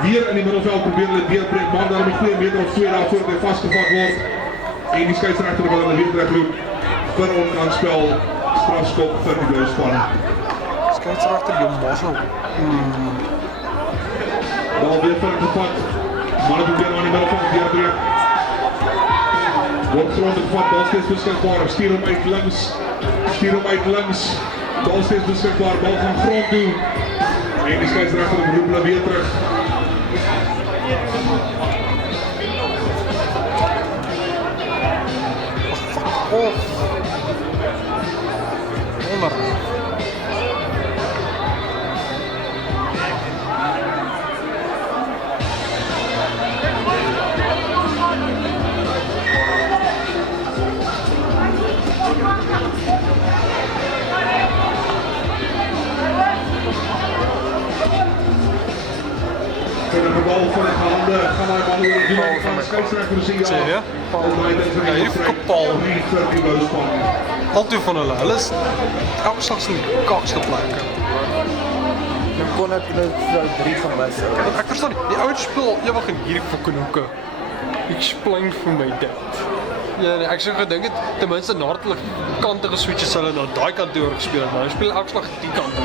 Weer in die middelveld probeer hulle deurbreek, maar daar met 2 meter of 2 daar voordat hy vasgevat word. En die skeieregter wil hulle weer terugroep vir onaanspel strafskop vir die Blouwspan. Skeieregter jou mossel. Bal weer vir gevat. Maar probeer aan die middelveld deurbreek. Word grond gevat, bal steeds beskikbaar. Stuur hom uit links. Stuur hom uit links. Bal steeds beskikbaar, bal gaan grond toe. En die skeieregter roep hulle weer terug. Of onder. Voor de bal van het handen, gaan wij bal weer doen van de scheidsrechter zien. Zie je? Ja, hier kapal. Altijd van hulle is elke slag in die kakste plekke. Dan kon ek nou 3 gemis. Ek verstaan nie, die ouens speel ewig in hierdie fucking hoeke. Explain vir my dit. Ja, nee, ek sou gedink het ten minste nadat hulle kante geswitch het, hulle na daai kant toe gespeel het, maar hulle speel elke slag die kant toe.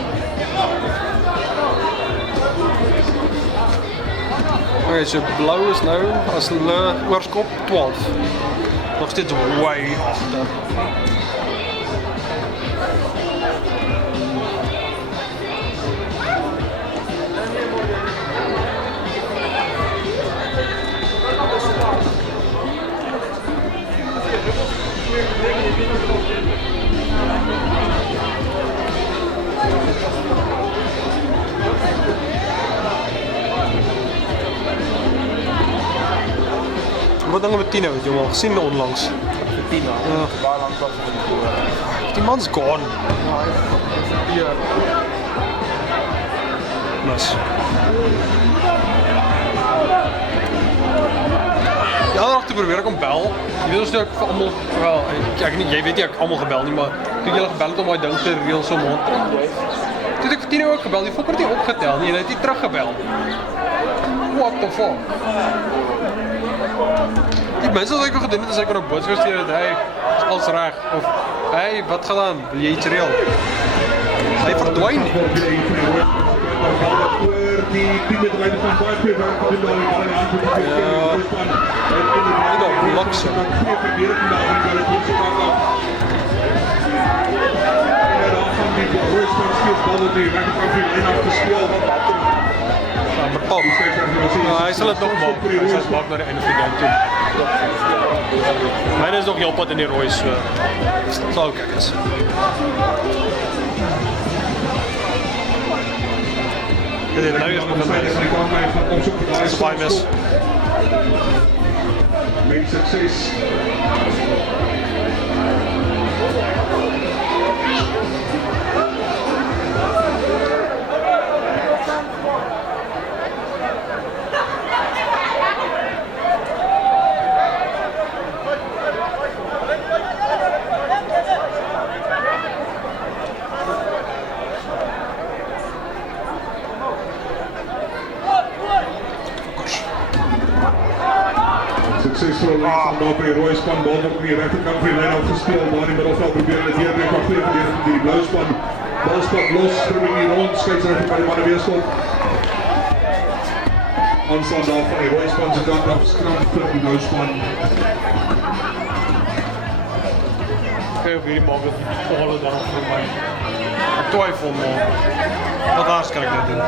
Okay, so blou is nou as hulle oorskop 12. Nog steeds way agter. Wat dan met Tino, het jy al gesien onlangs? Tino, baie lank was het. Die man's gone. Ja, Nice. Ja, dan nog te probeer ek om bel. Jy weet ons toe ek vir almal, wel, jy weet nie ek almal gebel nie, maar toe jy gebel het om daai ding te reël so maand. Toe ek vir Tino ook gebel, die fokker het nie opgetel nie en hy het nie teruggebel. What the fuck? Die mense wat ek gedoen het, is ek kan op boodskap stuur dat hy is alles reg of hey, wat gaan aan? Wil jy iets reël? Hy verdwyn nie. Die 10 meter lijn van baie veel werk te doen daar in die hand van die Rooispan. Dit op blokse. Goeie verdediging daar in die kant af. En daar gaan die Rooispan steeds bal op die regterkant van die lyn afgespeel. Ja, maar Paul, hy sal het nog maak. Hy sal het maak na die einde van die game toe. Myne is nog heel pad in die rooi, so sal ook kyk is. Dit het nou eers begin met. Dit is baie mis. Met sukses. Sukses suksesvolle lengte daar by die rooi span, bal word aan die regterkant van die lyn afgespeel, daar in die middelveld probeer hulle deurdruk, maar goeie verdediging deur die blou span. Bal stap los, strimming hier rond, skeieregter by die manne weer stop. Aanslaan daar van die rooi span se kant af, skram vir die blou span. Kyk of hierdie maak het alle daar vir my. Ek twyfel maar. Wat haars kan ek dit doen?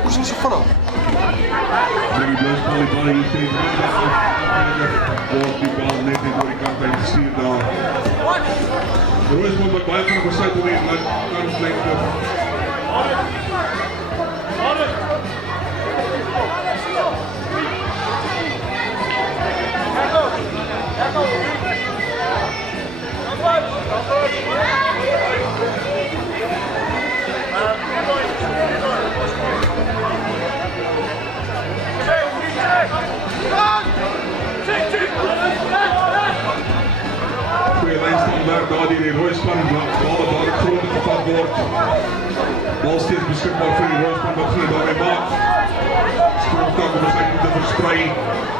Hoe is dit so vanaf? Die blou span die bal hier teen die middag af. Word die bal net nie door die kant uit gestuur daar. Die rooi span wat baie van besluit oor die kanslengte. Goeie lijnstand werk daar die rooi span, bal daar het grond gevat word. Bal steeds beskikbaar vir die rooi span wat hulle daarmee maak. Stroomtak om sy te versprei.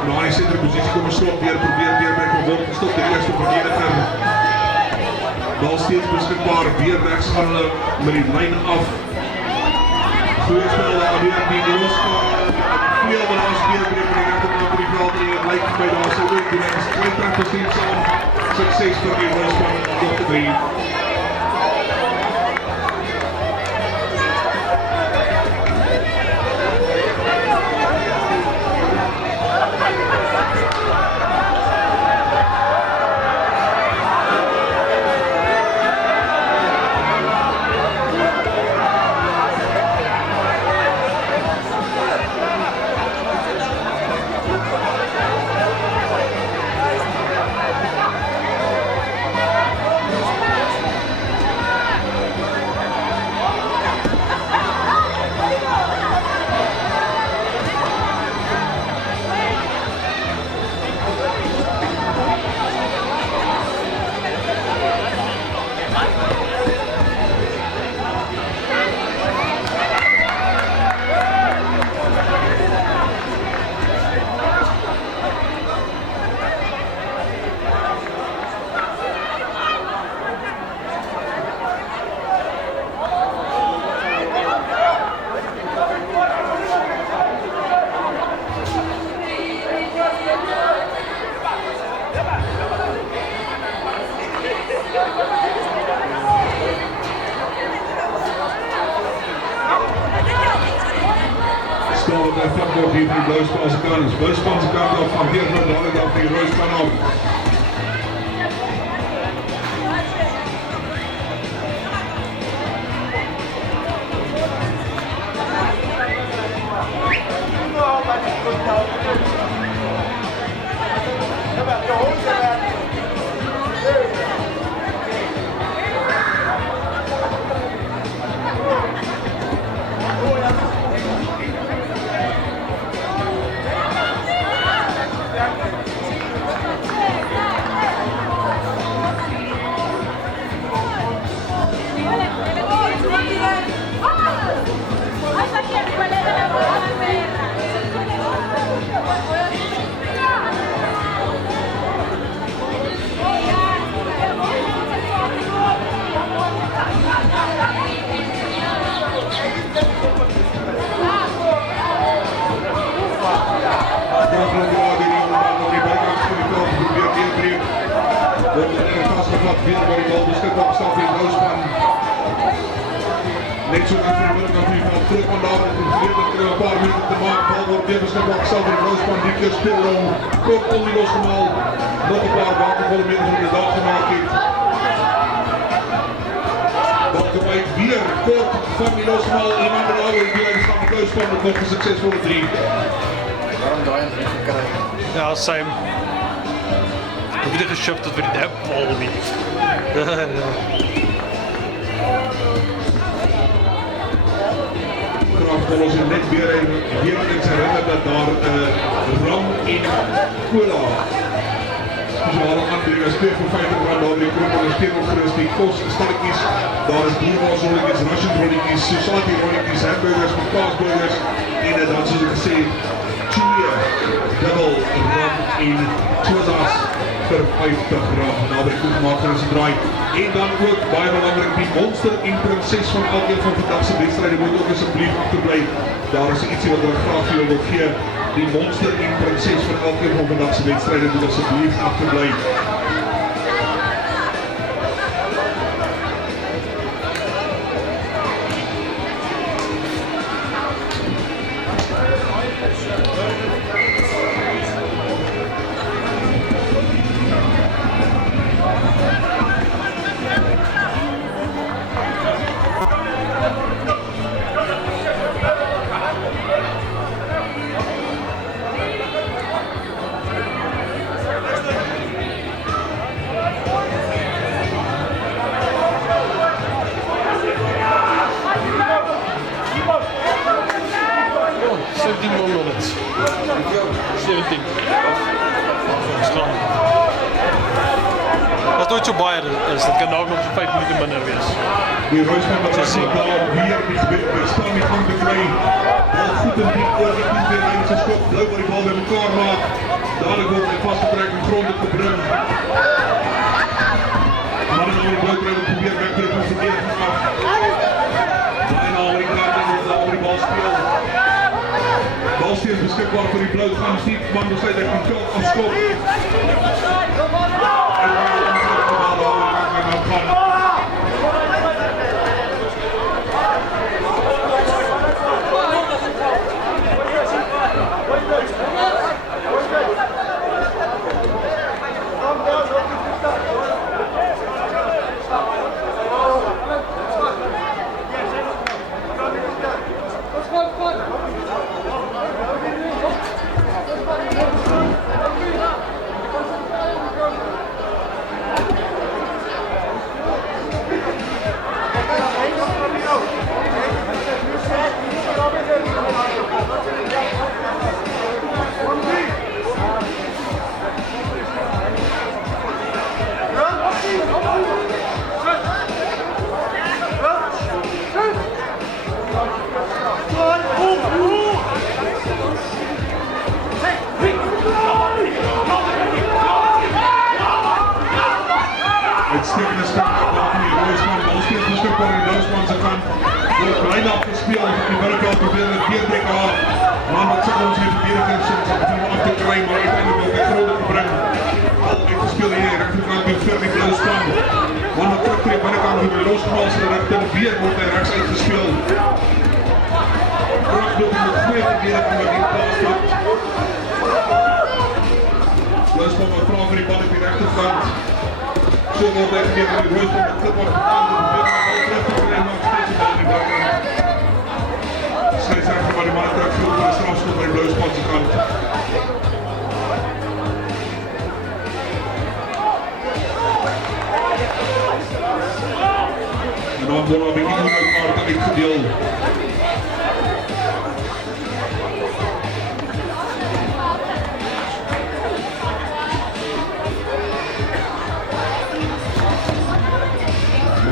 Na die senterposisie kom 'n slot weer probeer deurbrek maar word gestop deur die eerste verdediger. Bal steeds beskikbaar, weer regs gaan hulle met die lyn af. Goeie spel daar weer die losspan. Veel van ons deurbrek met die regterkant van die veld en dit lyk vir my daar sou ook die next 20% saam. Sukses vir die rooi span tot 3. Stel wat hij vat wordt hier van die blauw Spaanse kant. Blauw Spaanse kant af van weer naar de andere kant van die rood span af. Weer bij de bal beschikbaar gesteld in Roosman. Net zo even in de middenkant van die veld terug van daar en probeert een paar minuten te maken. Bal wordt weer beschikbaar gesteld in Roosman. Die keer speelrom. Kort onder losgemaald. Nog een paar watervolle minuten in de dag gemaakt heeft. Bal gewijt weer kort van die losgemaald. En aan de oude die van de Roosman met nog een succesvolle 3. Waarom draai je het niet gekregen? Ja, same. Ik heb niet geshift dat we die bal niet. Kraftbal is net weer eens herinner dat daar Ram en Cola speciale aanbieding is R2 voor R50 daar die kroon ondersteun opgerust, die kos stalletjies, daar is bierwaas rolletjies, Russian rolletjies, society rolletjies, hamburgers, kaasburgers en dan soos ek gesê, 2 dubbel Ram en sodas vir R50 na die koekmaker is draai. En dan ook baie belangrik, die monster en prinses van elkeen van vandag se wedstryde moet ook asseblief agterbly. Daar is ietsie wat hulle graag vir julle wil gee. Die monster en prinses van elkeen van vandag se wedstryde moet asseblief agterbly. Nooit zo baie is, dat kan nou nog so 5 minute minder wees. Die Roosman wat sê daar weer die staan die gang te kry. Bal goed in die oor die twee lyne geskop, blou waar die bal by mekaar maak. Dadelik word hy vasgetrek en grond te bring. Maar dan die blou kry om probeer wegtrek van verdediging af. Daai na die kant en daar die bal speel. Balsteer beskikbaar vir die blou gaan Steve man besluit hy kan veld afskop. Uitstekende start daar van die Roosman, balsteer beskikbaar in die Roosman se kant. Word klein afgespeel op die binnekant, probeer het deurdruk haar. Man wat sukkel om sy verdediging soms af te kry, maar uiteindelik ook die grond te bring. Bal uitgespeel hier, regterkant weer vir die blou span. Man wat terugtrek binnekant op die losgebal se rigting, weer word hy regs uitgespeel. Kragdoop met goeie verdediging wat die paas doet. Blou span wat vra vir die bal op die regterkant. So word hy gegeven met die Roosman met klip wordt gedaan door de bal terug te krijgen, maar steeds die bal in die buitenkant. Scheidsrechter maar die man terug voor de strafschop bij de Blauwspanse kant. En dan wordt er niet goed uit Maarten uitgedeeld.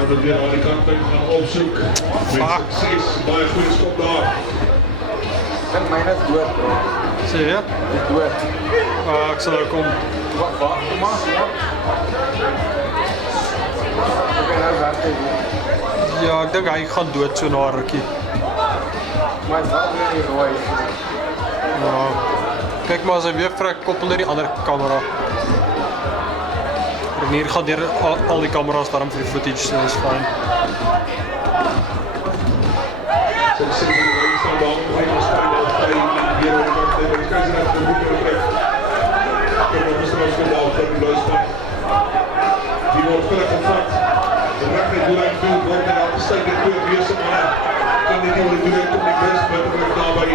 Dat weer aan die kant gaan opzoek. Met succes, baie goede skop daar. En myne is dood, bro. Sê jy? Dis dood. Ek sal nou kom. Wat? Maar ja. Okay, nou werk hy weer. Ja, ek dink hy gaan dood so na 'n rukkie. Maar wat weer die rooi. Ja. Kyk maar as hy weer vrek koppel net die ander kamera. En hier gaan deur al die kameras daarom vir die footage, so is fyn. So ek sê die lyn staan daar om hy ons kan wel kry weer oor die kant en die skeidsrechter moet kry. Kom op die strafskop daar vir die Blauwspan. Die word vinnig gevat. Die regte doellyn veel word en daar gestuit die twee reuse manne. kan net nie oor die doelwit op die bus buitenkant daarbij.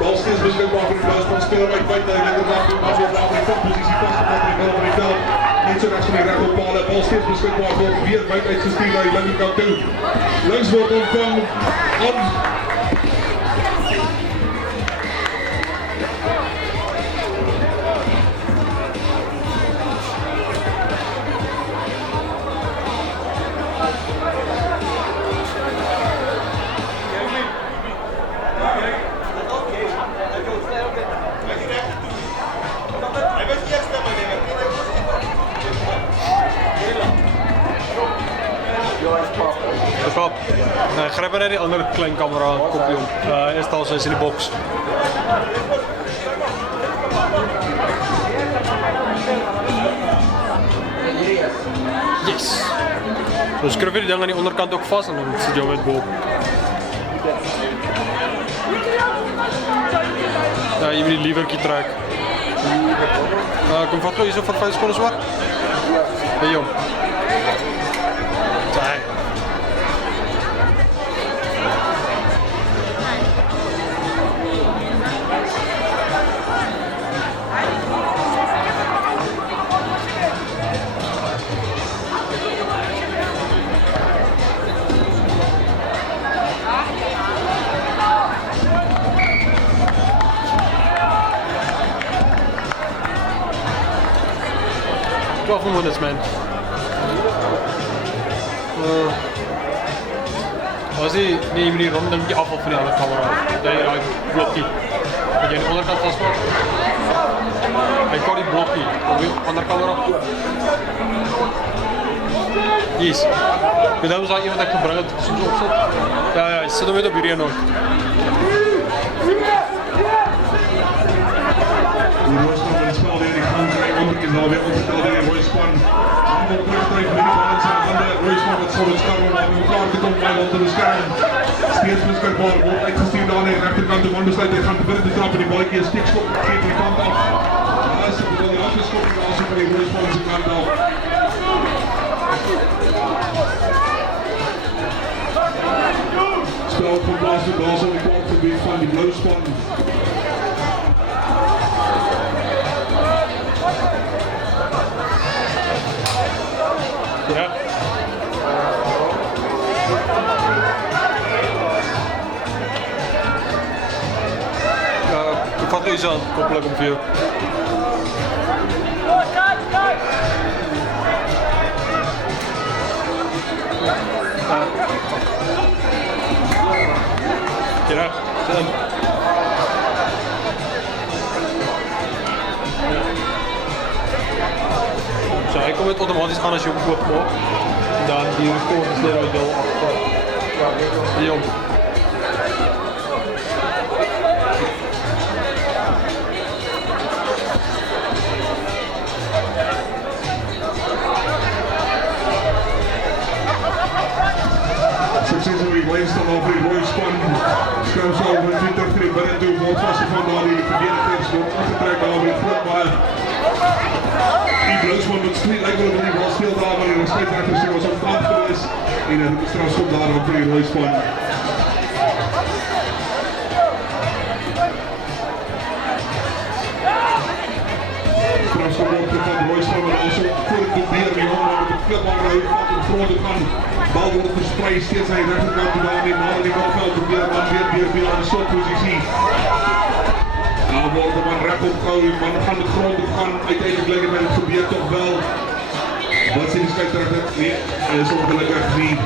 Bal steeds beskikbaar vir die Blouwspan speler uit buite, hy lekker maak die bal weer daar by die topposisie vastgemaak in die middel van die veld. Net so rechts van die reg op pale, bal steeds beskikbaar word weer buite uitgestuur na die linkerkant toe. Links word ontvang aan Stop. Gryp maar net die ander klein kamera kopie om. Hy staan so in die boks. Yes. So skryf jy die ding aan die onderkant ook vas en dan sit jy met bo. Ja, jy moet die levertjie trek. Kom vat gou hier so vir 5 sekondes hoor. Hey jong. Daai. Minutes, man. Was hy nie die rond ding die afval van die ander kamera. Daai blokkie. Wat jy aan die onderkant vasmaak. Hy kon die blokkie op die ander kamera. Yes. Dit was al iemand ek gebring het soos opsit. Ja, hy sit hom net op hierdie nog. Is nou weer opgeteld in die Royspan. Dan wordt terugdrijf met die bal in zijn handen. Royspan met zo'n scherm om aan elkaar te komen bij onder de scherm. Steeds beschikbaar, wordt uitgestuurd aan de rechterkant. De man besluit, hij gaat de binnen te trappen. Die balletje is stikschop, geeft die kant af. Ja, is het wel die afgeschopping als hij van die Royspan in zijn kant af. Spel van Blaas de Baas op de balgebied van die Blauwspan. Ja. Ik vat er iets aan, koppelijk om 4. Ja, dan. Zo, hij komt het automatisch aan als je hem open maakt. Dan die record is net al wel achter. Ja, Succesvol blijft dan over die Royspan. Schuift zo over 20 in binnen toe. Wordt vast van daar die verdedigers wordt afgetrekt over het voorbij. Die Blauwspan met street lijkt wel die bal speelt daar, maar die nog steeds echt was op het afgelopen is. En het strafschop daar op die Royspan. Strafschop op van Royspan, maar als het voor het proberen die handen met de flipbal uit van de grond gaan. Bal wordt verspreid, steeds aan de rechterkant te gaan in handen die balveld proberen dan weer aan de slotpositie. Nou wordt er maar recht opgehouden, maar dan gaan de grond op gaan. Uiteindelijk liggen met het gebeurt toch wel. Wat zijn die scheidsrechter? Nee, dat is ongelukkig niet.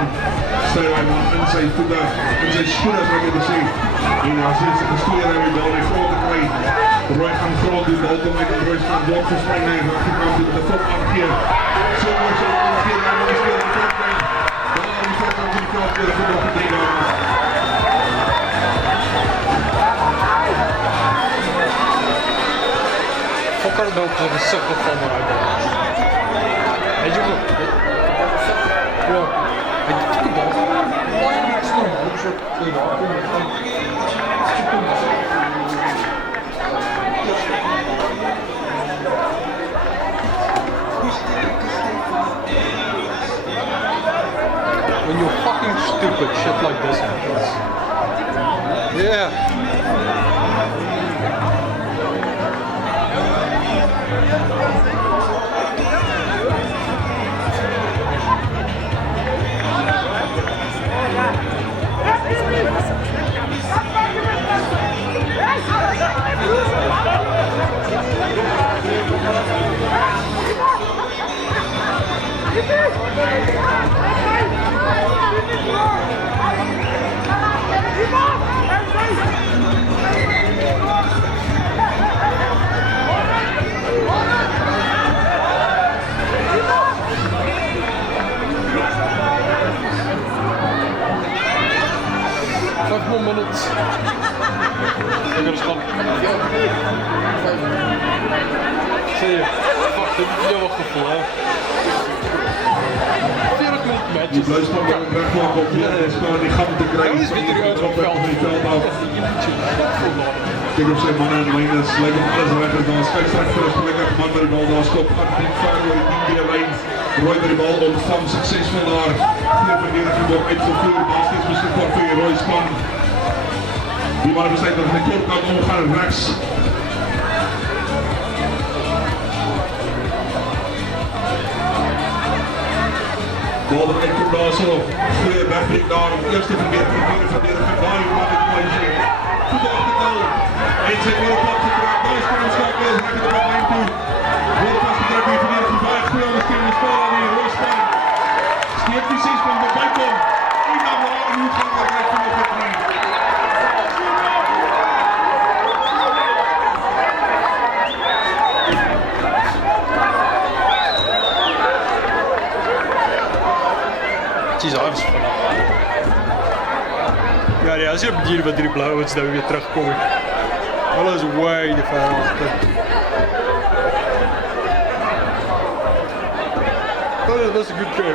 staan. Strijwijn in zijn voeten, in zijn schoenen zou ik zeggen. En als hij zich gestuurd heeft, dan hij grote krijgt. Roy gaan groot doen, de auto met de Roy gaan doorgespringen naar de achterkant die de top aankeert. Zo wordt ze ook een keer naar de speler de top brengt. Daar aan de voorkant van de veld weer voor nog een 3 dagen. Fokker dan op een sukkel van me uit. Weet je wat? Ja. Weet je wat? When you're fucking stupid, shit like this happens. Yeah. Five more minutes. I'm gonna stop. Zie je? Fuck, dit is jouw gevoel, hè? 40 minuten matches. Die blijft dan rechtmaken op die die gaat te krijgen. Dat is weer die uit op veld af. Kijk op zijn mannen en lijnen, het lijkt op alles weg is dan. Scheidsrechter voor de gelukkig man met de bal, dan stopt gaat diep ver door die teambeerlijn. Roy met de bal ontvangt succesvol daar. Vier verdediging wordt uitgevoerd, bal steeds beschikbaar voor je Roy Span. Die mannen besluit dat hij kort kan omgaan rechts. Bal eruit komt daar zo. Goeie wegbreek daar. Eerste verdediging, tweede verdediging. Daar je maakt het mooi zin. Goed op de goal. En zijn wereldpad getrapt. Daar is Karim Schakels. Hij gaat er op lijn toe. Wereldpad getrapt. Die verdediging bij. Goeie ondersteuning in de spel aan die Roospan. Steekt die 6 punten erbij komt. Eén naar de andere hoek gaat er recht van op het trein. Jeez, alles vanaf. Ja, nee, als je op hier met 3 blauwe is, dan weer terugkomen. Alles way te ver achter. Oh, dat is een good game.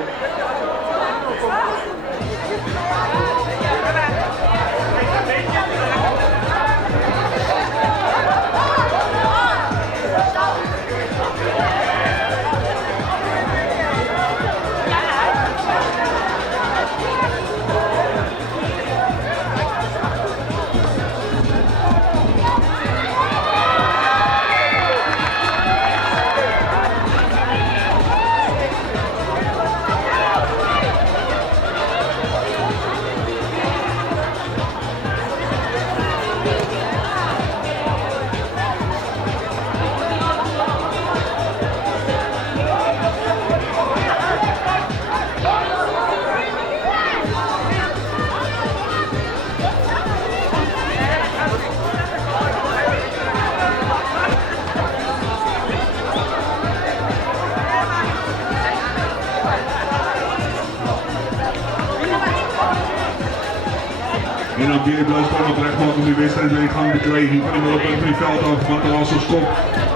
En dan weer blijft van het rechtmaak om die wedstrijd weer in gang te krijgen. Hier van die middelpunt van die veld af, want er was zo'n schop.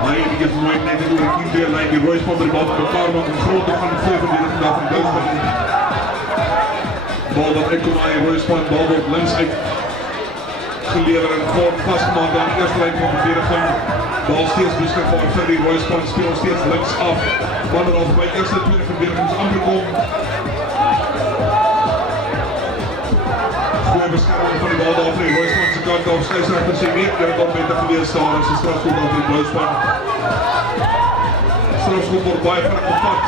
Hij heeft nooit net door de teambeerlijn. Die Royce van de bal met elkaar maakt een grote van de voorverdediging daar van Duitsland. Bal dat uitkomt aan je Royce van, bal wordt links uit geleverd en gewoon vastgemaakt aan de eerste lijn van de verdediging. Bal steeds beschikbaar voor die Royce van, speelt steeds links af. Wanneer al bij de eerste en tweede verdediging is aangekomen. Goeie bescherming van die bal daar van die Royce van zijn kant af. Scheidsrechter zijn niet dat het al beter geweest staan als de strafschop over die Bluispan. Strafschop wordt bij van het contact.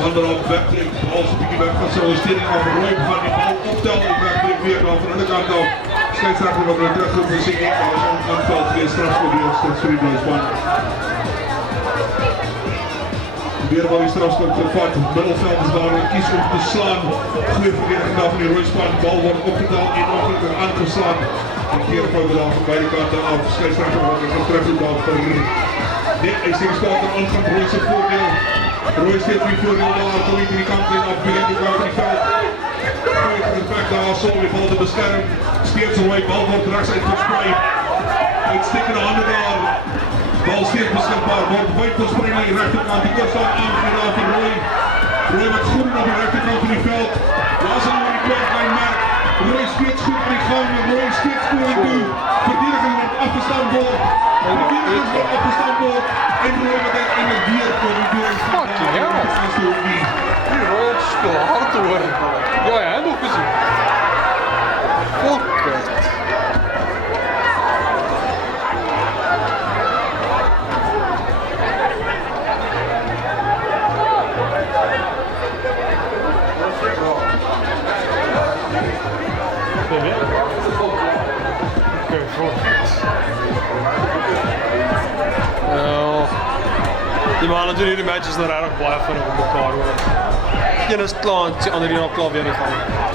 Wanneer al wegtrek, bal zo'n beetje weg van zijn ondersteuning aan de Roy van die bal optellen en wegtrek weer dan van de andere kant af. Scheidsrechter wordt weer terug voor zijn niet, maar zo'n kant valt weer strafschop weer steeds voor die Bluispan. Weer bal die strafschop gevat, middelveld is waar hulle kies om te slaan. Goeie verdediging daar van die Rooispan, bal word opgedaal en ongelukkig aangeslaan. En keerfouten daar van beide kanten af, skeidsrechter wat er terug daar vir net, hy sê staat er aangaan Roy se voordeel. Roy steeds die voordeel daar, kom niet in die kant en af, begin die kant van die veld. Goeie gevecht daar, Sol, die bal te beskerm. Steeds Roy, bal word rechts uitgespreid. Uitstekende handen daar. Bal steeds beskikbaar, word wijd verspreid naar die rechterkant. Die kost daar aangegeven daar van Roy. Roy wat groen op de rechterkant van die veld. Daar zijn we die kwartlijn merk. Roy steeds goed aan die gang, Roy steeds voor en toe. Verdediging wordt afgestaan wordt. Verdediging wordt afgestaan wordt. En Roy wat uiteindelijk weer voor die deur is. Fucking hell. Die Roy het spel hard te worden. Ja, hij nog gezien. Fuck it. Die mannen doen hierdie matches nou regtig baie vinnig op mekaar hoor. Een is klaar en die ander een al klaar weer nie gaan.